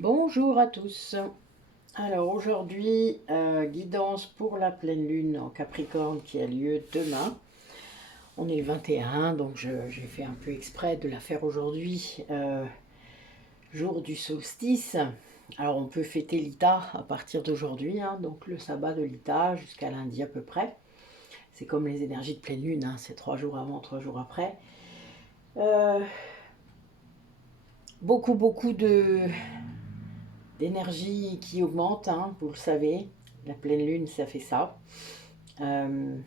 Bonjour à tous. Alors aujourd'hui, guidance pour la pleine lune en Capricorne qui a lieu demain. On est le 21, donc j'ai fait un peu exprès de la faire aujourd'hui, jour du solstice. Alors on peut fêter l'Ita à partir d'aujourd'hui, hein, donc le sabbat de l'Ita jusqu'à lundi à peu près. C'est comme les énergies de pleine lune, hein, c'est 3 jours avant, 3 jours après. Beaucoup d'énergie qui augmente, hein, vous le savez. La pleine lune, ça fait ça. Euh,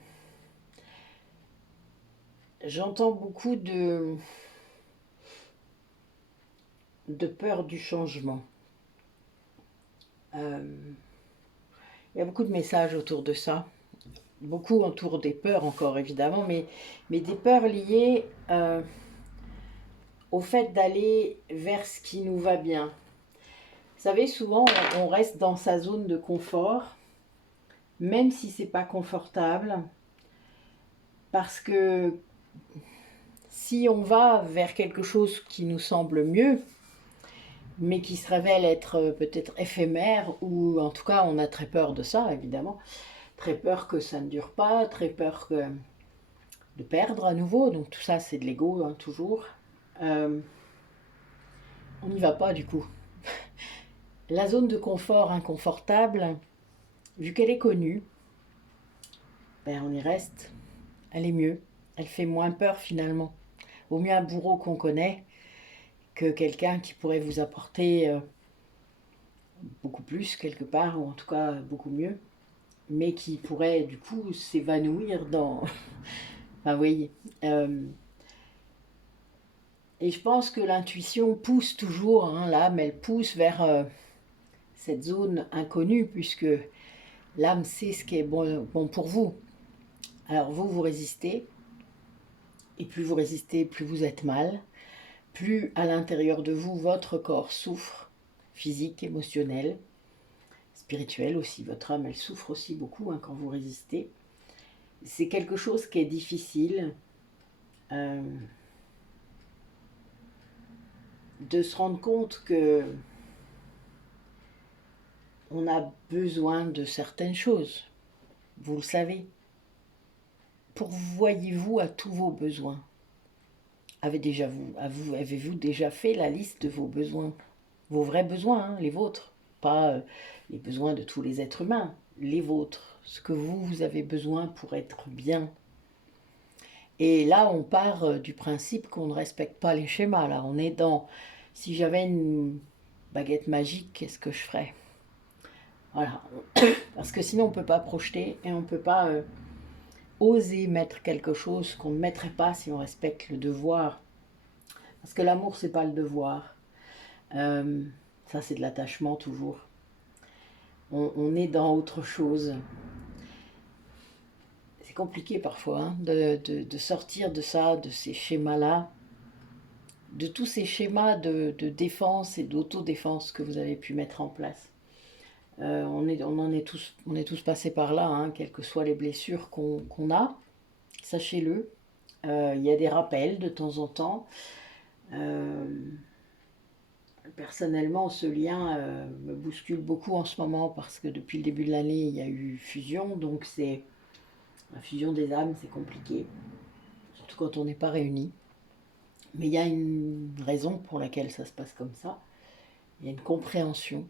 J'entends beaucoup de peur du changement. Il y a beaucoup de messages autour de ça. Beaucoup autour des peurs encore, évidemment, mais des peurs liées au fait d'aller vers ce qui nous va bien. Vous savez, souvent, on reste dans sa zone de confort, même si c'est pas confortable, parce que si on va vers quelque chose qui nous semble mieux, mais qui se révèle être peut-être éphémère, ou en tout cas on a très peur de ça évidemment, très peur que ça ne dure pas, très peur de perdre à nouveau, donc tout ça c'est de l'ego, hein, toujours. Euh, on n'y va pas du coup. La zone de confort inconfortable, vu qu'elle est connue, ben on y reste, elle est mieux, elle fait moins peur finalement. Vaut mieux un bourreau qu'on connaît que quelqu'un qui pourrait vous apporter beaucoup plus quelque part, ou en tout cas beaucoup mieux, mais qui pourrait du coup s'évanouir dans... Enfin, vous voyez. Et je pense que l'intuition pousse toujours, hein, l'âme, elle pousse vers cette zone inconnue, puisque l'âme sait ce qui est bon pour vous. Alors vous résistez, et plus vous résistez, plus vous êtes mal, plus à l'intérieur de vous, votre corps souffre, physique, émotionnel, spirituel aussi. Votre âme, elle souffre aussi beaucoup, hein, quand vous résistez. C'est quelque chose qui est difficile. Euh, de se rendre compte que on a besoin de certaines choses. Vous le savez. Pourvoyez-vous à tous vos besoins? Avez-vous déjà fait la liste de vos besoins? Vos vrais besoins, hein, les vôtres. Pas les besoins de tous les êtres humains, les vôtres. Ce que vous avez besoin pour être bien. Et là, on part du principe qu'on ne respecte pas les schémas. Là, on est dans... Si j'avais une baguette magique, qu'est-ce que je ferais? Voilà. Parce que sinon, on ne peut pas projeter et on ne peut pas oser mettre quelque chose qu'on ne mettrait pas si on respecte le devoir. Parce que l'amour, c'est pas le devoir. Ça, c'est de l'attachement toujours. On est dans autre chose. C'est compliqué parfois, hein, de sortir de ça, de ces schémas-là, de tous ces schémas de défense et d'autodéfense que vous avez pu mettre en place. On est tous passés par là, hein, quelles que soient les blessures qu'on a, sachez-le. Il y a des rappels de temps en temps. Personnellement, ce lien me bouscule beaucoup en ce moment parce que depuis le début de l'année, il y a eu fusion. Donc c'est la fusion des âmes, c'est compliqué, surtout quand on n'est pas réunis. Mais il y a une raison pour laquelle ça se passe comme ça. Il y a une compréhension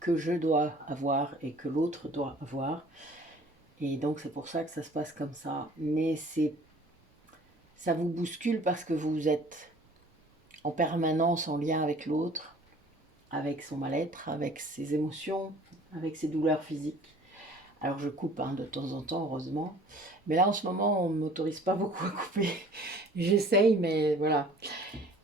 que je dois avoir et que l'autre doit avoir. Et donc c'est pour ça que ça se passe comme ça. Mais ça vous bouscule parce que vous êtes en permanence en lien avec l'autre, avec son mal-être, avec ses émotions, avec ses douleurs physiques. Alors je coupe, hein, de temps en temps, heureusement. Mais là, en ce moment, on ne m'autorise pas beaucoup à couper. J'essaye, mais voilà.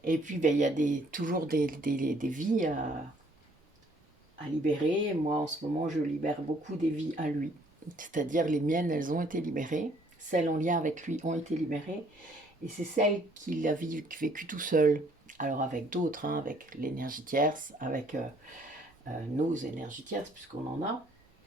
Et puis, ben, il y a toujours des vies à libérer. Moi, en ce moment, je libère beaucoup des vies à lui. C'est-à-dire, les miennes, elles ont été libérées. Celles en lien avec lui ont été libérées. Et c'est celles qu'il a vécu tout seul. Alors avec d'autres, hein, avec l'énergie tierce, avec nos énergies tierces, puisqu'on en a,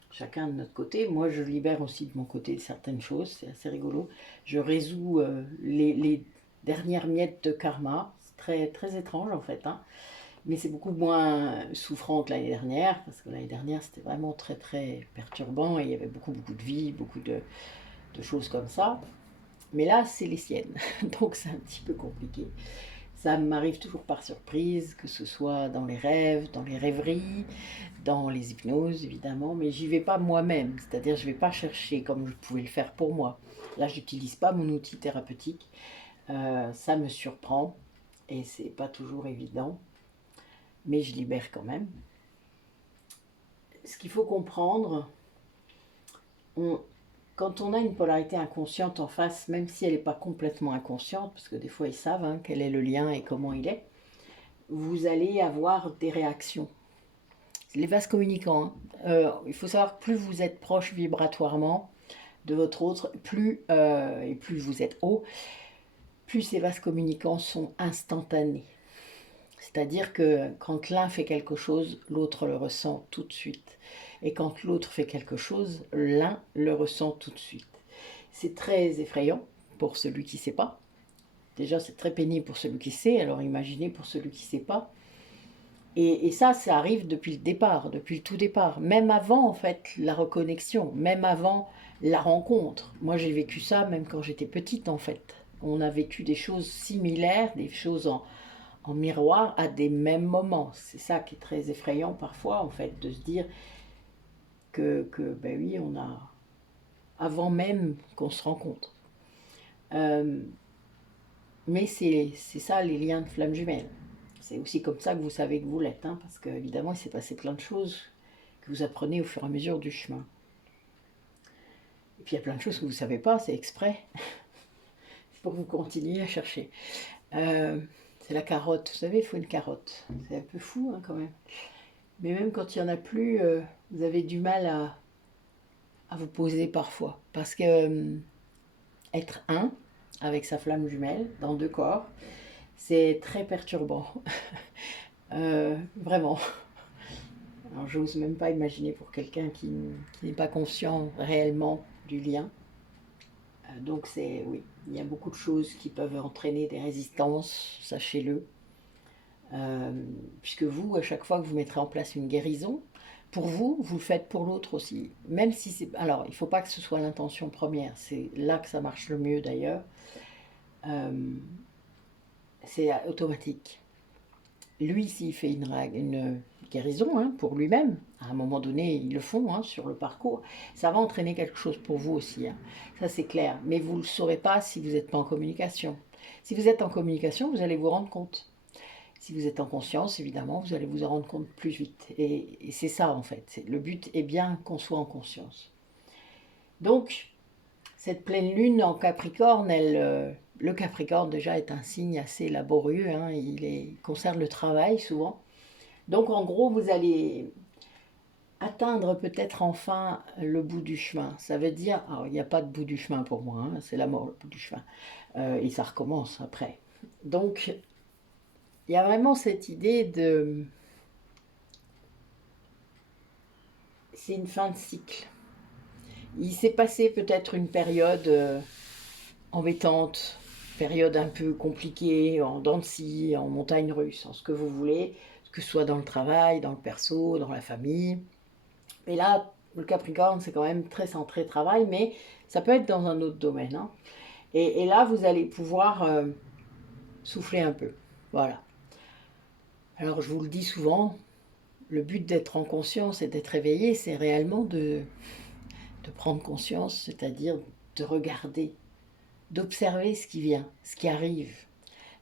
chacun de notre côté. Moi, je libère aussi de mon côté certaines choses, c'est assez rigolo. Je résous les dernières miettes de karma. C'est très, très étrange en fait, hein. Mais c'est beaucoup moins souffrant que l'année dernière, parce que l'année dernière c'était vraiment très très perturbant et il y avait beaucoup de vie, beaucoup de choses comme ça. Mais là c'est les siennes, donc c'est un petit peu compliqué. Ça m'arrive toujours par surprise, que ce soit dans les rêves, dans les rêveries, dans les hypnoses évidemment, mais j'y vais pas moi-même, c'est-à-dire je vais pas chercher comme je pouvais le faire pour moi. Là j'utilise pas mon outil thérapeutique, ça me surprend et c'est pas toujours évident, mais je libère quand même. Ce qu'il faut comprendre, on, quand on a une polarité inconsciente en face, même si elle n'est pas complètement inconsciente, parce que des fois ils savent hein, quel est le lien et comment il est, vous allez avoir des réactions. Les vases communicants, hein. Il faut savoir que plus vous êtes proche vibratoirement de votre autre, et plus vous êtes haut, plus ces vases communicants sont instantanés. C'est-à-dire que quand l'un fait quelque chose, l'autre le ressent tout de suite. Et quand l'autre fait quelque chose, l'un le ressent tout de suite. C'est très effrayant pour celui qui ne sait pas. Déjà, c'est très pénible pour celui qui sait, alors imaginez pour celui qui ne sait pas. Et ça arrive depuis le départ, depuis le tout départ. Même avant, en fait, la reconnexion, même avant la rencontre. Moi, j'ai vécu ça même quand j'étais petite, en fait. On a vécu des choses similaires, des choses en miroir à des mêmes moments. C'est ça qui est très effrayant parfois, en fait, de se dire que ben oui, on a... avant même qu'on se rencontre. Mais c'est ça les liens de flammes jumelles. C'est aussi comme ça que vous savez que vous l'êtes, hein, parce qu'évidemment, il s'est passé plein de choses que vous apprenez au fur et à mesure du chemin. Et puis il y a plein de choses que vous ne savez pas, c'est exprès, pour que vous continuiez à chercher. C'est la carotte, vous savez, il faut une carotte. C'est un peu fou hein, quand même. Mais même quand il n'y en a plus, vous avez du mal à vous poser parfois. Parce que être un, avec sa flamme jumelle, dans deux corps, c'est très perturbant. Vraiment. Alors j'ose même pas imaginer pour quelqu'un qui n'est pas conscient réellement du lien. Donc c'est, oui, il y a beaucoup de choses qui peuvent entraîner des résistances, sachez-le. Puisque vous, à chaque fois que vous mettrez en place une guérison, pour vous, vous le faites pour l'autre aussi. Même si c'est... Alors, il ne faut pas que ce soit l'intention première, c'est là que ça marche le mieux d'ailleurs. C'est automatique. Lui, s'il fait une guérison hein, pour lui-même, à un moment donné, ils le font hein, sur le parcours, ça va entraîner quelque chose pour vous aussi. Hein. Ça, c'est clair. Mais vous ne le saurez pas si vous n'êtes pas en communication. Si vous êtes en communication, vous allez vous rendre compte. Si vous êtes en conscience, évidemment, vous allez vous en rendre compte plus vite. Et c'est ça, en fait. Le but est bien qu'on soit en conscience. Donc, cette pleine lune en Capricorne, le Capricorne déjà est un signe assez laborieux. Hein, il concerne le travail souvent. Donc, en gros, vous allez atteindre peut-être enfin le bout du chemin. Ça veut dire, alors il n'y a pas de bout du chemin pour moi, hein, c'est la mort, le bout du chemin. Et ça recommence après. Donc, il y a vraiment cette idée de... C'est une fin de cycle. Il s'est passé peut-être une période embêtante, période un peu compliquée, en dents de scie, en montagne russe, en ce que vous voulez, que ce soit dans le travail, dans le perso, dans la famille. Et là, le Capricorne, c'est quand même très centré travail, mais ça peut être dans un autre domaine. Hein. Et là, vous allez pouvoir souffler un peu. Voilà. Alors, je vous le dis souvent, le but d'être en conscience et d'être éveillé, c'est réellement de prendre conscience, c'est-à-dire de regarder, d'observer ce qui vient, ce qui arrive,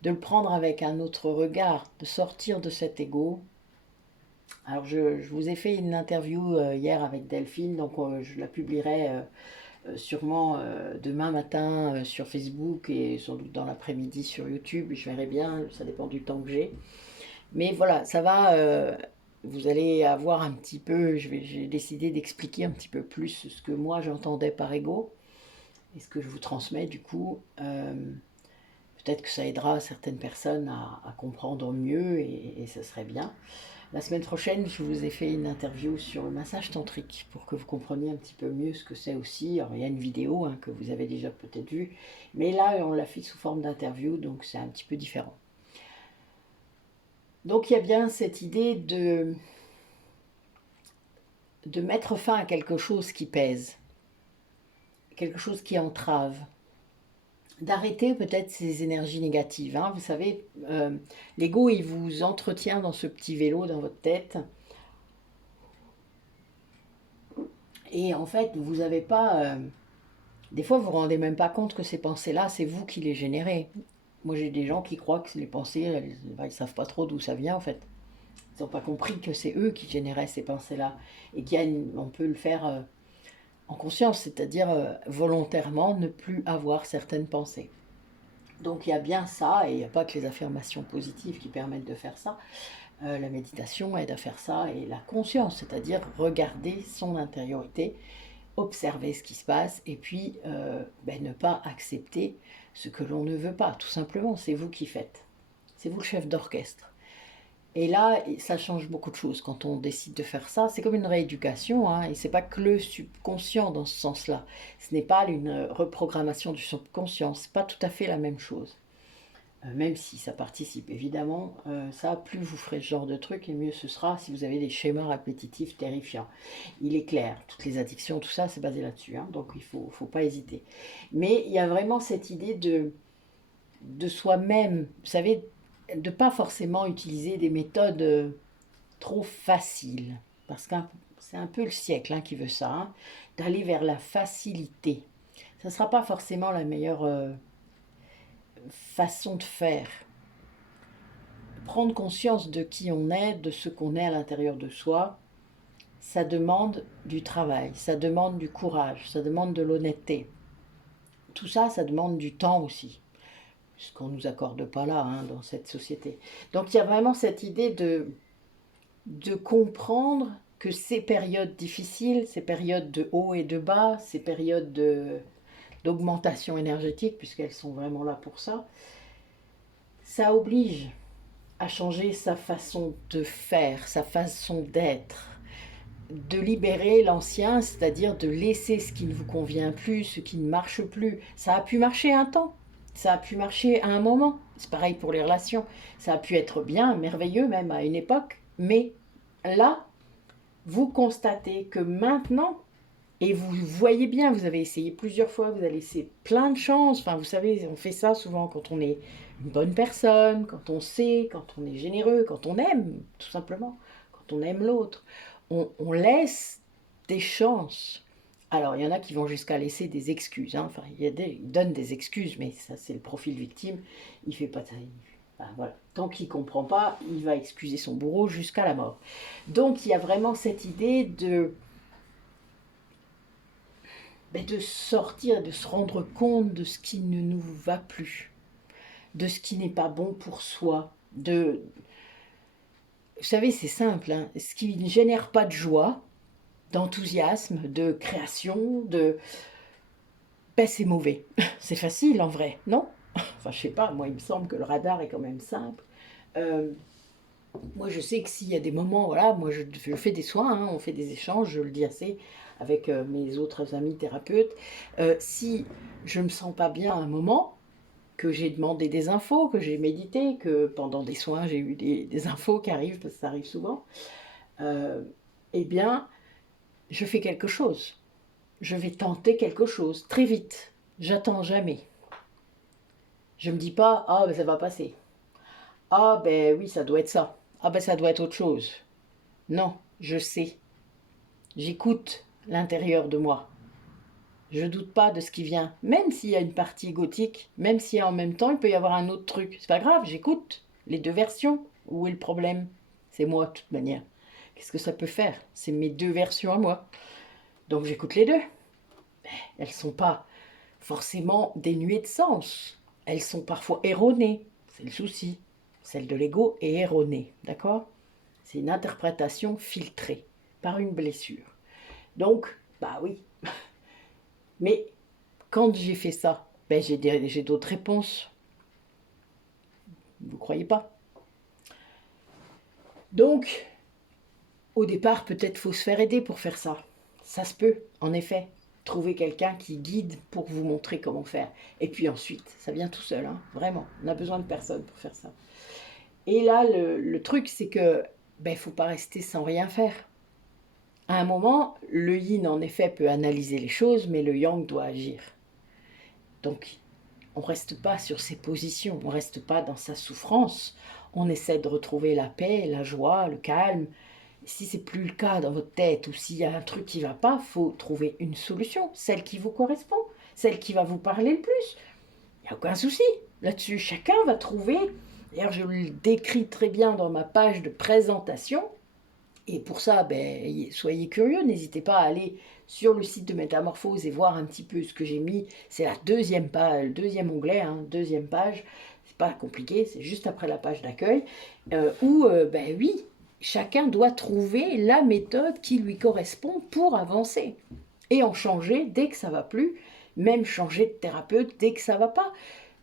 de le prendre avec un autre regard, de sortir de cet ego. Alors je vous ai fait une interview hier avec Delphine, donc je la publierai sûrement demain matin sur Facebook et sans doute dans l'après-midi sur YouTube, je verrai bien, ça dépend du temps que j'ai. Mais voilà, ça va, vous allez avoir un petit peu, j'ai décidé d'expliquer un petit peu plus ce que moi j'entendais par ego et ce que je vous transmets du coup. Peut-être que ça aidera certaines personnes à comprendre mieux et ça serait bien. La semaine prochaine, je vous ai fait une interview sur le massage tantrique pour que vous compreniez un petit peu mieux ce que c'est aussi. Alors, il y a une vidéo hein, que vous avez déjà peut-être vue, mais là, on l'a fait sous forme d'interview, donc c'est un petit peu différent. Donc il y a bien cette idée de mettre fin à quelque chose qui pèse, quelque chose qui entrave, d'arrêter peut-être ces énergies négatives. Hein. Vous savez, l'ego, il vous entretient dans ce petit vélo dans votre tête. Et en fait, vous n'avez pas... des fois, vous ne vous rendez même pas compte que ces pensées-là, c'est vous qui les générez. Moi, j'ai des gens qui croient que les pensées, ils ne savent pas trop d'où ça vient, en fait. Ils n'ont pas compris que c'est eux qui généraient ces pensées-là. Et on peut le faire en conscience, c'est-à-dire volontairement ne plus avoir certaines pensées. Donc il y a bien ça, et il n'y a pas que les affirmations positives qui permettent de faire ça. La méditation aide à faire ça, et la conscience, c'est-à-dire regarder son intériorité, observer ce qui se passe, et puis ne pas accepter ce que l'on ne veut pas. Tout simplement, c'est vous qui faites. C'est vous le chef d'orchestre. Et là, ça change beaucoup de choses quand on décide de faire ça. C'est comme une rééducation, hein, et c'est pas que le subconscient dans ce sens-là. Ce n'est pas une reprogrammation du subconscient, c'est pas tout à fait la même chose. Même si ça participe, évidemment, ça, plus vous ferez ce genre de truc, et mieux ce sera si vous avez des schémas répétitifs terrifiants. Il est clair, toutes les addictions, tout ça, c'est basé là-dessus, hein, donc il faut pas hésiter. Mais il y a vraiment cette idée de soi-même, vous savez, de pas forcément utiliser des méthodes trop faciles, parce que c'est un peu le siècle hein, qui veut ça, hein, d'aller vers la facilité. Ça ne sera pas forcément la meilleure façon de faire. Prendre conscience de qui on est, de ce qu'on est à l'intérieur de soi, ça demande du travail, ça demande du courage, ça demande de l'honnêteté. Tout ça, ça demande du temps aussi, ce qu'on ne nous accorde pas là, hein, dans cette société. Donc il y a vraiment cette idée de comprendre que ces périodes difficiles, ces périodes de haut et de bas, ces périodes d'augmentation énergétique, puisqu'elles sont vraiment là pour ça, ça oblige à changer sa façon de faire, sa façon d'être, de libérer l'ancien, c'est-à-dire de laisser ce qui ne vous convient plus, ce qui ne marche plus. Ça a pu marcher un temps, ça a pu marcher à un moment, c'est pareil pour les relations, ça a pu être bien, merveilleux même à une époque, mais là, vous constatez que maintenant, et vous voyez bien, vous avez essayé plusieurs fois, vous avez laissé plein de chances, enfin vous savez, on fait ça souvent quand on est une bonne personne, quand on sait, quand on est généreux, quand on aime, tout simplement, quand on aime l'autre. On laisse des chances. Alors, il y en a qui vont jusqu'à laisser des excuses. Hein. Enfin, ils donnent des excuses, mais ça, c'est le profil victime. Il fait pas ça. Enfin, voilà. Tant qu'il ne comprend pas, il va excuser son bourreau jusqu'à la mort. Donc, il y a vraiment cette idée de sortir, de se rendre compte de ce qui ne nous va plus, de ce qui n'est pas bon pour soi. Vous savez, c'est simple, hein, ce qui ne génère pas de joie, d'enthousiasme, de création, c'est mauvais. C'est facile en vrai, non? Enfin, je sais pas, moi il me semble que le radar est quand même simple. Moi je sais que s'il y a des moments, voilà, moi je fais des soins, hein, on fait des échanges, je le dis assez, avec mes autres amis thérapeutes. Si je me sens pas bien à un moment, que j'ai demandé des infos, que j'ai médité, que pendant des soins j'ai eu des infos qui arrivent, parce que ça arrive souvent, eh bien, je fais quelque chose. Je vais tenter quelque chose, très vite. J'attends jamais. Je me dis pas, ah ben ça va passer. Ah ben oui, ça doit être ça. Ah ben ça doit être autre chose. Non, je sais. J'écoute l'intérieur de moi. Je doute pas de ce qui vient. Même s'il y a une partie gothique, même si en même temps il peut y avoir un autre truc. C'est pas grave, j'écoute les deux versions. Où est le problème? C'est moi de toute manière. Qu'est-ce que ça peut faire? C'est mes deux versions à moi. Donc j'écoute les deux. Elles sont pas forcément dénuées de sens. Elles sont parfois erronées. C'est le souci. Celle de l'ego est erronée, d'accord? C'est une interprétation filtrée par une blessure. Donc, bah oui. Mais quand j'ai fait ça, j'ai d'autres réponses. Vous croyez pas? Donc, au départ, peut-être faut se faire aider pour faire ça. Ça se peut, en effet. Trouver quelqu'un qui guide pour vous montrer comment faire. Et puis ensuite, ça vient tout seul, hein, vraiment. On a besoin de personne pour faire ça. Et là, le truc, c'est que ben, faut pas rester sans rien faire. À un moment, le yin, en effet, peut analyser les choses, mais le yang doit agir. Donc, on ne reste pas sur ses positions, on ne reste pas dans sa souffrance. On essaie de retrouver la paix, la joie, le calme. Si c'est plus le cas dans votre tête ou s'il y a un truc qui ne va pas, faut trouver une solution, celle qui vous correspond, celle qui va vous parler le plus. Il n'y a aucun souci là-dessus. Chacun va trouver. D'ailleurs, je le décris très bien dans ma page de présentation. Et pour ça, ben, soyez curieux, n'hésitez pas à aller sur le site de Métamorphose et voir un petit peu ce que j'ai mis. C'est la deuxième page, le deuxième onglet, hein, deuxième page. C'est pas compliqué, c'est juste après la page d'accueil. Où, ben oui, chacun doit trouver la méthode qui lui correspond pour avancer. Et en changer dès que ça va plus, même changer de thérapeute dès que ça va pas.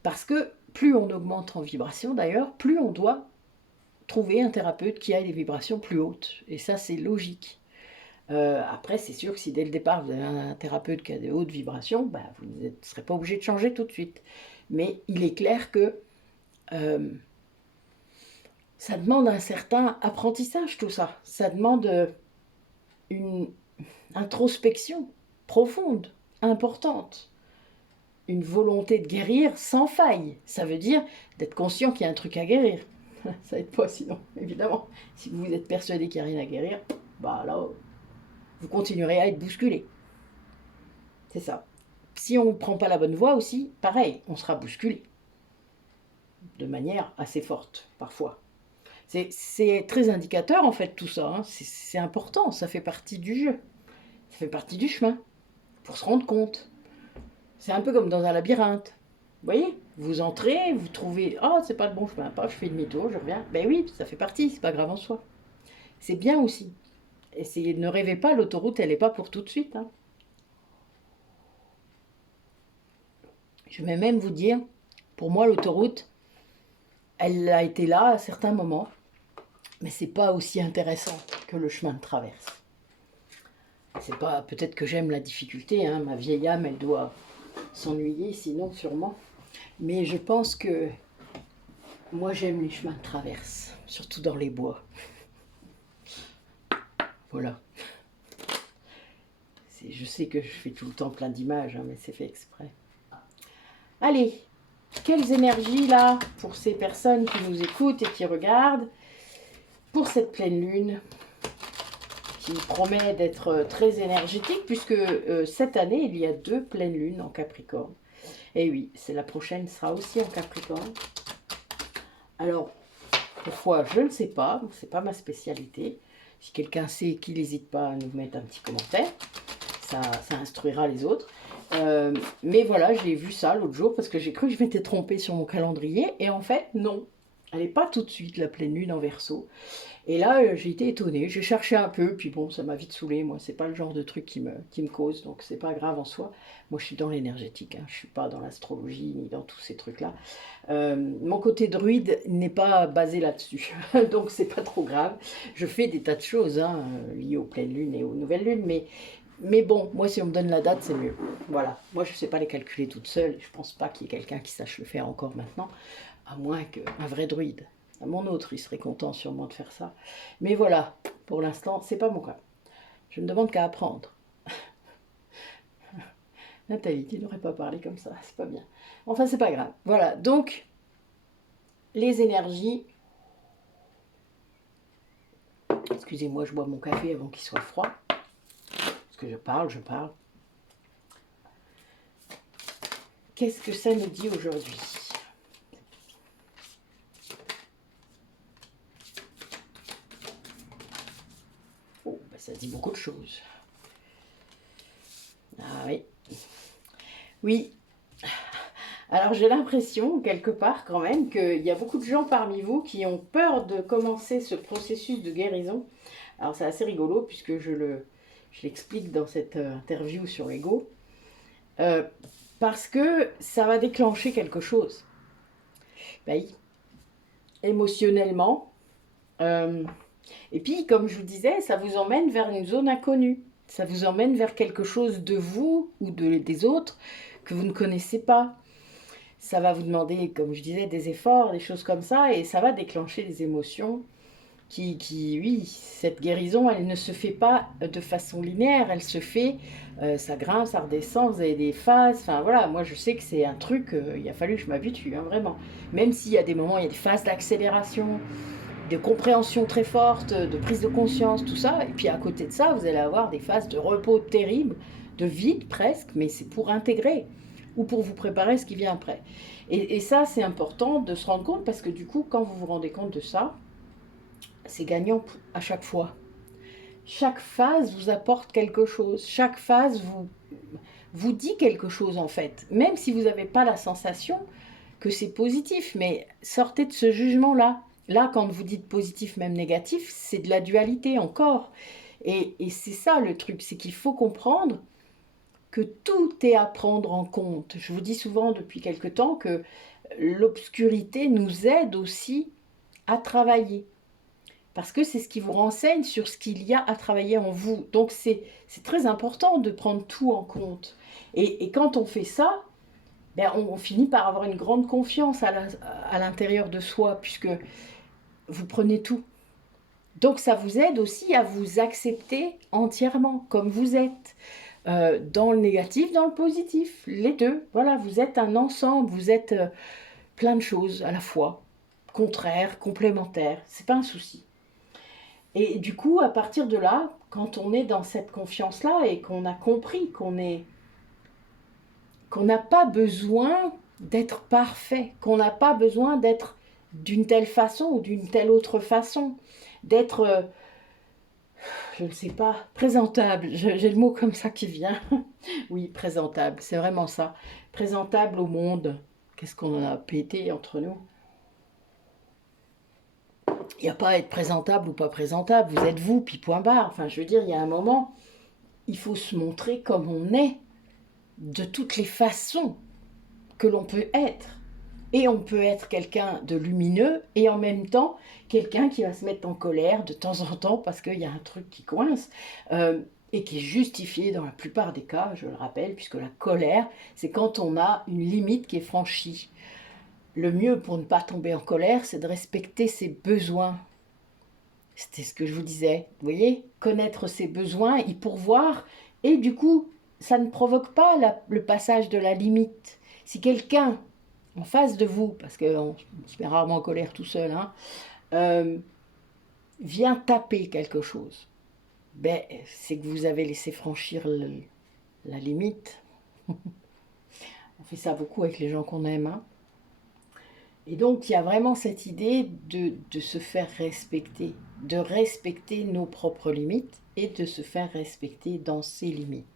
Parce que plus on augmente en vibration d'ailleurs, plus on doit trouver un thérapeute qui a des vibrations plus hautes. Et ça, c'est logique. Après, c'est sûr que si dès le départ, vous avez un thérapeute qui a des hautes vibrations, bah, vous ne serez pas obligé de changer tout de suite. Mais il est clair que ça demande un certain apprentissage, tout ça. Ça demande une introspection profonde, importante. Une volonté de guérir sans faille. Ça veut dire d'être conscient qu'il y a un truc à guérir. Ça aide pas sinon, évidemment. Si vous êtes persuadé qu'il n'y a rien à guérir, bah là, vous continuerez à être bousculé. C'est ça. Si on ne prend pas la bonne voie aussi, pareil, on sera bousculé. De manière assez forte, parfois. C'est très indicateur, en fait, tout ça. Hein. C'est important, ça fait partie du jeu. Ça fait partie du chemin. Pour se rendre compte. C'est un peu comme dans un labyrinthe. Vous voyez, vous entrez, vous trouvez, oh, c'est pas le bon chemin, pas, je fais demi-tour, je reviens. Ben oui, ça fait partie, c'est pas grave en soi. C'est bien aussi. Essayez, ne rêvez pas, l'autoroute, elle n'est pas pour tout de suite. Hein. Je vais même vous dire, pour moi, l'autoroute, elle a été là à certains moments, mais c'est pas aussi intéressant que le chemin de traverse. C'est pas, peut-être que j'aime la difficulté, hein, ma vieille âme, elle doit s'ennuyer, sinon sûrement. Mais je pense que moi j'aime les chemins de traverse, surtout dans les bois. Voilà. Je sais que je fais tout le temps plein d'images, hein, mais c'est fait exprès. Allez, quelles énergies là pour ces personnes qui nous écoutent et qui regardent pour cette pleine lune qui promet d'être très énergétique puisque cette année il y a 2 pleines lunes en Capricorne. Et oui, c'est la prochaine sera aussi en Capricorne. Alors, pourquoi je ne sais pas, c'est pas ma spécialité. Si quelqu'un sait, qu'il n'hésite pas à nous mettre un petit commentaire. Ça instruira les autres. Mais voilà, j'ai vu ça l'autre jour parce que j'ai cru que je m'étais trompée sur mon calendrier. Et en fait, non. Elle n'est pas tout de suite la pleine lune en Verseau. Et là, j'ai été étonnée. J'ai cherché un peu, puis bon, ça m'a vite saoulée. Moi, c'est pas le genre de truc qui me cause, donc c'est pas grave en soi. Moi, je suis dans l'énergétique. Hein. Je suis pas dans l'astrologie ni dans tous ces trucs-là. Mon côté druide n'est pas basé là-dessus, donc c'est pas trop grave. Je fais des tas de choses hein, liées aux pleines lunes et aux nouvelles lunes, mais bon, moi si on me donne la date, c'est mieux. Voilà, moi je ne sais pas les calculer toute seule, je pense pas qu'il y ait quelqu'un qui sache le faire encore maintenant, à moins qu'un vrai druide. Mon autre, il serait content sûrement de faire ça. Mais voilà, pour l'instant, c'est pas mon cas. Je ne demande qu'à apprendre. Nathalie, tu n'aurais pas parlé comme ça, c'est pas bien. Enfin, c'est pas grave. Voilà, donc, les énergies. Excusez-moi, je bois mon café avant qu'il soit froid. Parce que je parle. Qu'est-ce que ça nous dit aujourd'hui ? Oh, ben ça dit beaucoup de choses. Ah oui. Oui. Alors j'ai l'impression, quelque part quand même, qu'il y a beaucoup de gens parmi vous qui ont peur de commencer ce processus de guérison. Alors c'est assez rigolo puisque je l'explique dans cette interview sur l'ego. Parce que ça va déclencher quelque chose. Ben, émotionnellement. Et puis, comme je vous disais, ça vous emmène vers une zone inconnue. Ça vous emmène vers quelque chose de vous ou des autres que vous ne connaissez pas. ça va vous demander, comme je disais, des efforts, des choses comme ça, et ça va déclencher des émotions oui, cette guérison, elle ne se fait pas de façon linéaire, elle se fait, ça grimpe, ça redescend, vous avez des phases, enfin voilà, moi je sais que c'est un truc, il a fallu que je m'habitue, hein, vraiment. Même s'il y a des moments, il y a des phases d'accélération, de compréhension très forte, de prise de conscience, tout ça, et puis à côté de ça, vous allez avoir des phases de repos terribles, de vide presque, mais c'est pour intégrer, ou pour vous préparer ce qui vient après. Et ça, c'est important de se rendre compte, parce que du coup, quand vous vous rendez compte de ça, c'est gagnant à chaque fois. Chaque phase vous apporte quelque chose. Chaque phase vous dit quelque chose en fait. Même si vous n'avez pas la sensation que c'est positif. Mais sortez de ce jugement-là. Là, quand vous dites positif, même négatif, c'est de la dualité encore. Et c'est ça le truc, c'est qu'il faut comprendre que tout est à prendre en compte. Je vous dis souvent depuis quelque temps que l'obscurité nous aide aussi à travailler. Parce que c'est ce qui vous renseigne sur ce qu'il y a à travailler en vous. Donc c'est très important de prendre tout en compte. Et quand on fait ça, ben on finit par avoir une grande confiance à l'intérieur de soi, puisque vous prenez tout. Donc ça vous aide aussi à vous accepter entièrement, comme vous êtes. Dans le négatif, dans le positif, les deux. Voilà, vous êtes un ensemble, vous êtes plein de choses à la fois, contraires, complémentaires. C'est pas un souci. Et du coup, à partir de là, quand on est dans cette confiance-là et qu'on a compris qu'on n'a pas besoin d'être parfait, qu'on n'a pas besoin d'être d'une telle façon ou d'une telle autre façon, d'être, je ne sais pas, présentable. J'ai le mot comme ça qui vient. Oui, présentable, c'est vraiment ça. Présentable au monde. Qu'est-ce qu'on en a pété entre nous? Il n'y a pas à être présentable ou pas présentable, vous êtes vous, puis point barre. Enfin, je veux dire, il y a un moment, il faut se montrer comme on est, de toutes les façons que l'on peut être. Et on peut être quelqu'un de lumineux et en même temps quelqu'un qui va se mettre en colère de temps en temps parce qu'il y a un truc qui coince et qui est justifié dans la plupart des cas, je le rappelle, puisque la colère, c'est quand on a une limite qui est franchie. Le mieux pour ne pas tomber en colère, c'est de respecter ses besoins. C'était ce que je vous disais. Vous voyez, connaître ses besoins, y pourvoir, et du coup, ça ne provoque pas le passage de la limite. Si quelqu'un en face de vous, parce qu'on se met rarement en colère tout seul, hein, euh, vient taper quelque chose, ben, c'est que vous avez laissé franchir la limite. On fait ça beaucoup avec les gens qu'on aime. Hein. Et donc, il y a vraiment cette idée de se faire respecter, de respecter nos propres limites et de se faire respecter dans ses limites.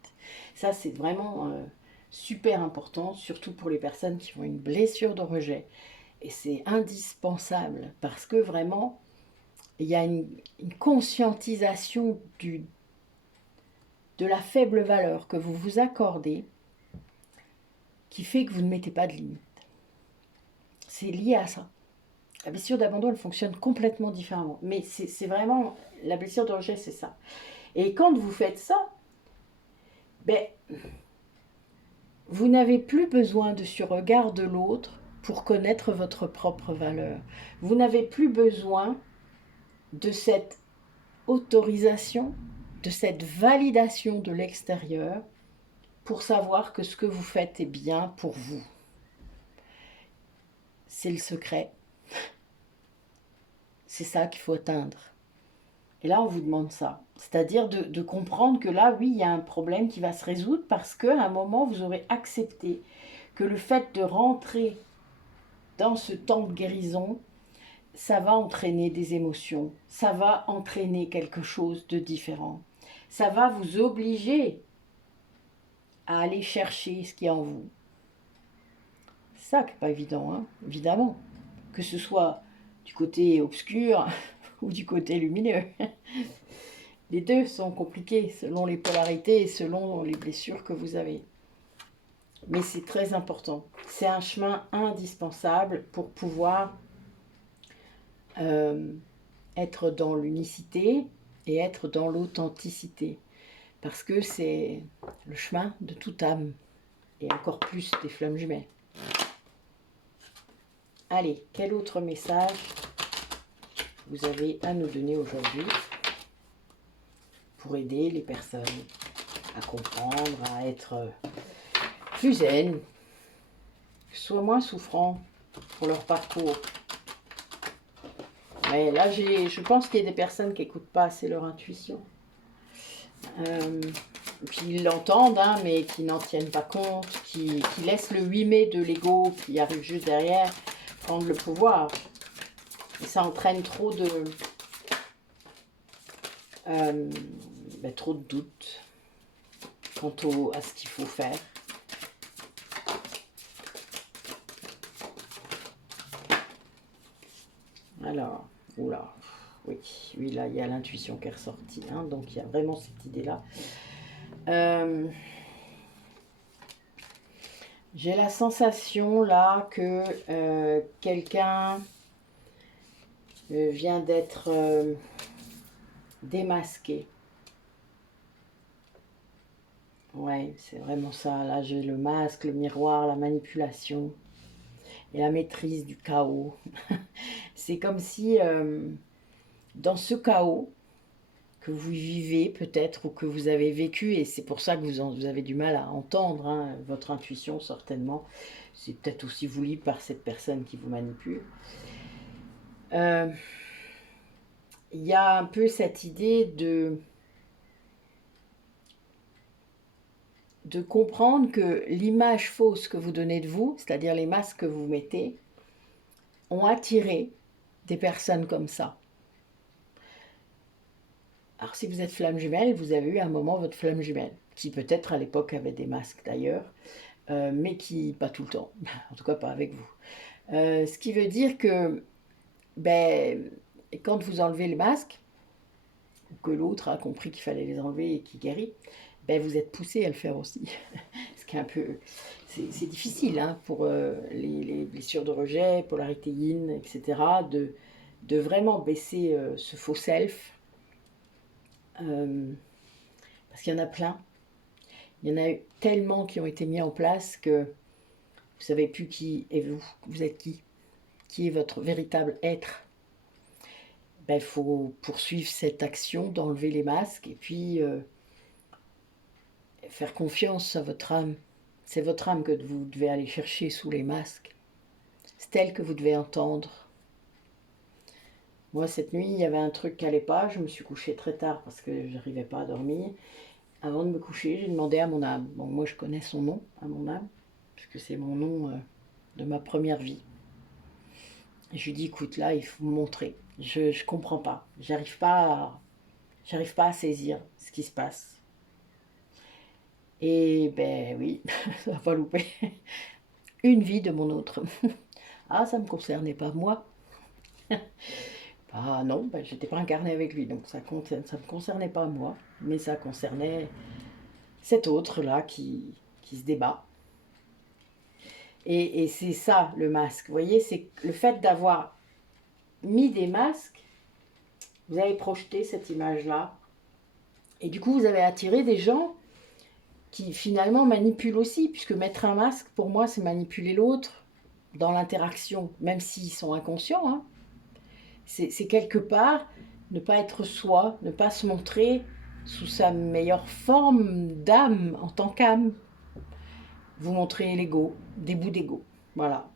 Ça, c'est vraiment super important, surtout pour les personnes qui ont une blessure de rejet. Et c'est indispensable parce que vraiment, il y a une conscientisation de la faible valeur que vous vous accordez qui fait que vous ne mettez pas de limite. C'est lié à ça. La blessure d'abandon, elle fonctionne complètement différemment. Mais c'est vraiment, la blessure de rejet, c'est ça. Et quand vous faites ça, ben, vous n'avez plus besoin de ce regard de l'autre pour connaître votre propre valeur. Vous n'avez plus besoin de cette autorisation, de cette validation de l'extérieur pour savoir que ce que vous faites est bien pour vous. C'est le secret. C'est ça qu'il faut atteindre. Et là, on vous demande ça. C'est-à-dire de comprendre que là, oui, il y a un problème qui va se résoudre parce qu'à un moment, vous aurez accepté que le fait de rentrer dans ce temps de guérison, ça va entraîner des émotions, ça va entraîner quelque chose de différent. Ça va vous obliger à aller chercher ce qui est en vous. C'est ça qui n'est pas évident, hein, évidemment. Que ce soit du côté obscur ou du côté lumineux. Les deux sont compliqués selon les polarités et selon les blessures que vous avez. Mais c'est très important. C'est un chemin indispensable pour pouvoir être dans l'unicité et être dans l'authenticité. Parce que c'est le chemin de toute âme. Et encore plus des flammes jumelles. Allez, quel autre message vous avez à nous donner aujourd'hui pour aider les personnes à comprendre, à être plus zen, que ce soit moins souffrant pour leur parcours. Mais là, je pense qu'il y a des personnes qui n'écoutent pas assez leur intuition. Qui l'entendent, hein, mais qui n'en tiennent pas compte, qui laissent le 8 mai de l'ego qui arrive juste derrière prendre le pouvoir. Et ça entraîne trop de doutes quant à ce qu'il faut faire. Alors, oula, oui, là, il y a l'intuition qui est ressortie, hein, donc il y a vraiment cette idée-là. J'ai la sensation, là, que quelqu'un vient d'être démasqué. Ouais, c'est vraiment ça. Là, j'ai le masque, le miroir, la manipulation et la maîtrise du chaos. C'est comme si, dans ce chaos que vous vivez peut-être ou que vous avez vécu, et c'est pour ça que vous avez du mal à entendre, hein, votre intuition certainement, c'est peut-être aussi voulu par cette personne qui vous manipule. Il y a un peu cette idée de comprendre que l'image fausse que vous donnez de vous, c'est-à-dire les masques que vous mettez, ont attiré des personnes comme ça. Alors si vous êtes flamme jumelle, vous avez eu à un moment votre flamme jumelle, qui peut-être à l'époque avait des masques d'ailleurs, mais qui, pas tout le temps, en tout cas pas avec vous. Ce qui veut dire que, quand vous enlevez les masques, ou que l'autre a compris qu'il fallait les enlever et qui guérit, vous êtes poussé à le faire aussi. Ce qui est un peu... C'est difficile, hein, pour les blessures de rejet, polarité yin, etc., de vraiment baisser ce faux self, parce qu'il y en a plein. Il y en a eu tellement qui ont été mis en place que vous ne savez plus qui est vous. Vous êtes qui est votre véritable être. Il faut poursuivre cette action d'enlever les masques et puis faire confiance à votre âme. C'est votre âme que vous devez aller chercher sous les masques. C'est elle que vous devez entendre. Moi, cette nuit, il y avait un truc qui n'allait pas. Je me suis couchée très tard parce que je n'arrivais pas à dormir. Avant de me coucher, j'ai demandé à mon âme. Bon, moi, je connais son nom, à mon âme, puisque c'est mon nom de ma première vie. Et je lui dis, écoute, là, il faut me montrer. Je ne comprends pas. J'arrive pas à saisir ce qui se passe. Et oui, ça va pas louper. Une vie de mon autre. Ah, ça ne me concernait pas moi. Ah non, j'étais pas incarnée avec lui, donc ça me concernait pas moi, mais ça concernait cet autre-là qui se débat. Et c'est ça le masque, vous voyez, c'est le fait d'avoir mis des masques, vous avez projeté cette image-là, et du coup vous avez attiré des gens qui finalement manipulent aussi, puisque mettre un masque, pour moi, c'est manipuler l'autre dans l'interaction, même s'ils sont inconscients, hein. C'est quelque part ne pas être soi, ne pas se montrer sous sa meilleure forme d'âme en tant qu'âme. Vous montrez l'ego, des bouts d'ego. Voilà.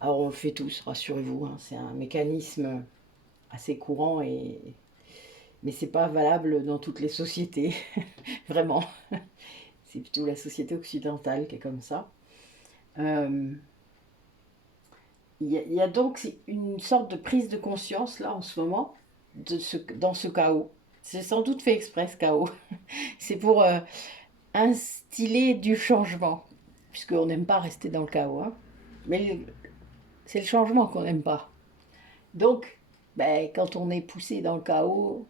Alors on le fait tous, rassurez-vous, hein, c'est un mécanisme assez courant, mais c'est pas valable dans toutes les sociétés, vraiment. C'est plutôt la société occidentale qui est comme ça. Il y a donc une sorte de prise de conscience là en ce moment dans ce chaos. C'est sans doute fait exprès ce chaos. C'est pour instiller du changement, puisqu'on n'aime pas rester dans le chaos, hein. Mais c'est le changement qu'on n'aime pas. Donc, quand on est poussé dans le chaos,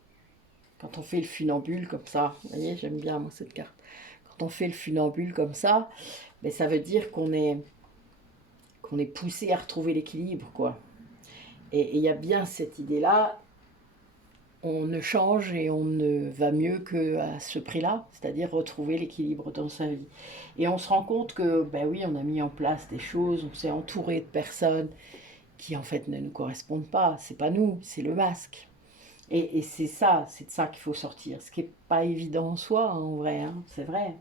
quand on fait le funambule comme ça, vous voyez, j'aime bien moi cette carte. Quand on fait le funambule comme ça, ça veut dire qu'on est poussé à retrouver l'équilibre, quoi. Et il y a bien cette idée-là, on ne change et on ne va mieux qu'à ce prix-là, c'est-à-dire retrouver l'équilibre dans sa vie. Et on se rend compte que, oui, on a mis en place des choses, on s'est entouré de personnes qui en fait ne nous correspondent pas. C'est pas nous, c'est le masque. Et c'est de ça qu'il faut sortir. Ce qui n'est pas évident en soi, hein, en vrai, hein, c'est vrai.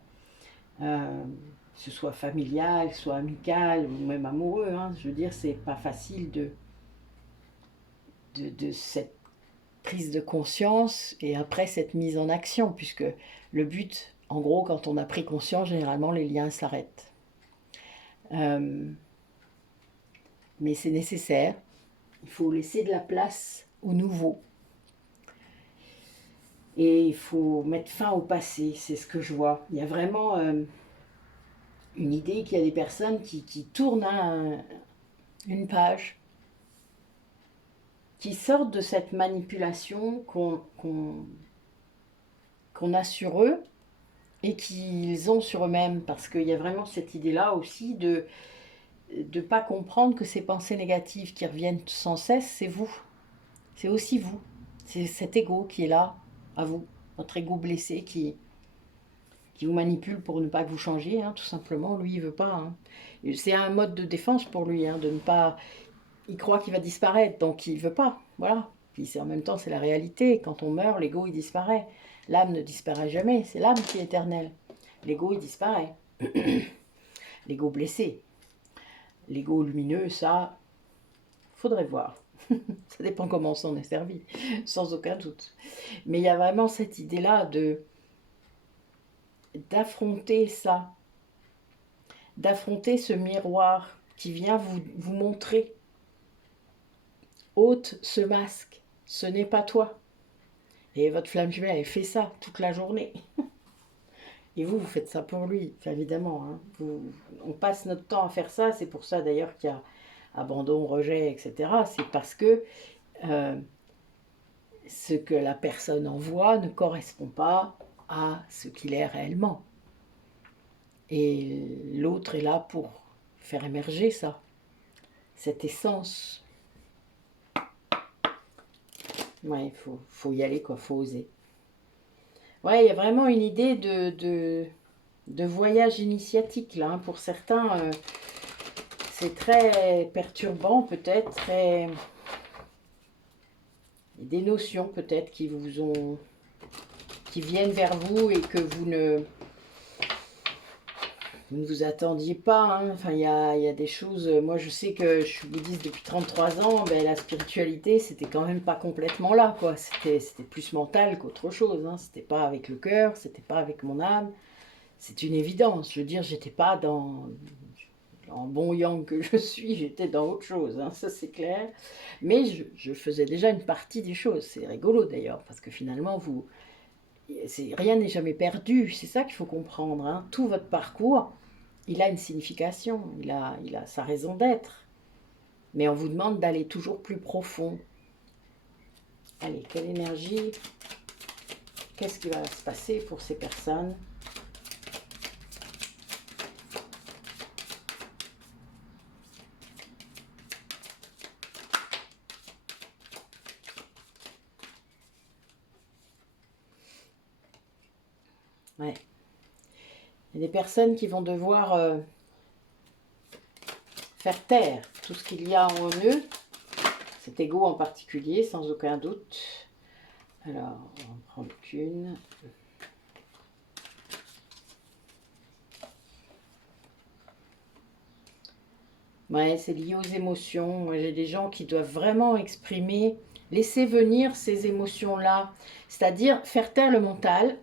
Que ce soit familial, que ce soit amical ou même amoureux, hein, je veux dire, c'est pas facile de cette prise de conscience et après cette mise en action, puisque le but, en gros, quand on a pris conscience, généralement les liens s'arrêtent. Mais c'est nécessaire, il faut laisser de la place au nouveau. Et il faut mettre fin au passé, c'est ce que je vois. Il y a vraiment une idée qu'il y a des personnes qui tournent une page, qui sortent de cette manipulation qu'on a sur eux et qu'ils ont sur eux-mêmes. Parce qu'il y a vraiment cette idée-là aussi de ne pas comprendre que ces pensées négatives qui reviennent sans cesse, c'est vous. C'est aussi vous. C'est cet ego qui est là, à vous. Votre ego blessé qui vous manipule pour ne pas que vous changiez, hein, tout simplement. Lui, il veut pas. Hein. C'est un mode de défense pour lui, hein, de ne pas... Il croit qu'il va disparaître, donc il veut pas. Voilà. Puis en même temps, c'est la réalité. Quand on meurt, l'ego, il disparaît. L'âme ne disparaît jamais. C'est l'âme qui est éternelle. L'ego, il disparaît. L'ego blessé. L'ego lumineux, ça, faudrait voir. Ça dépend comment on s'en est servi, sans aucun doute. Mais il y a vraiment cette idée-là d'affronter ça, d'affronter ce miroir qui vient vous montrer. Ôte ce masque, ce n'est pas toi. Et votre flamme jumelle, elle fait ça toute la journée. Et vous faites ça pour lui, évidemment. Hein. On passe notre temps à faire ça, c'est pour ça d'ailleurs qu'il y a abandon, rejet, etc. C'est parce que ce que la personne envoie ne correspond pas à ce qu'il est réellement. Et l'autre est là pour faire émerger ça, cette essence. Ouais, il faut y aller, quoi, faut oser. Ouais, il y a vraiment une idée de voyage initiatique, là. Hein. Pour certains, c'est très perturbant, peut-être, très... Des notions, peut-être, qui viennent vers vous et que vous ne vous attendiez pas. Hein. Enfin, il y a des choses... Moi, je sais que je suis bouddhiste depuis 33 ans. Ben, la spiritualité, c'était quand même pas complètement là, quoi. C'était plus mental qu'autre chose. Hein. C'était pas avec le cœur, c'était pas avec mon âme. C'est une évidence. Je veux dire, j'étais pas en bon yang que je suis, j'étais dans autre chose. Hein. Ça, c'est clair. Mais je faisais déjà une partie des choses. C'est rigolo, d'ailleurs, parce que finalement, rien n'est jamais perdu. C'est ça qu'il faut comprendre. Hein. Tout votre parcours... Il a une signification, il a sa raison d'être. Mais on vous demande d'aller toujours plus profond. Allez, quelle énergie? Qu'est-ce qui va se passer pour ces personnes? Ouais. Il y a des personnes qui vont devoir faire taire tout ce qu'il y a en eux, cet ego en particulier, sans aucun doute. Alors, on va en prendre qu'une. Ouais, c'est lié aux émotions. J'ai des gens qui doivent vraiment exprimer, laisser venir ces émotions-là. C'est-à-dire faire taire le mental,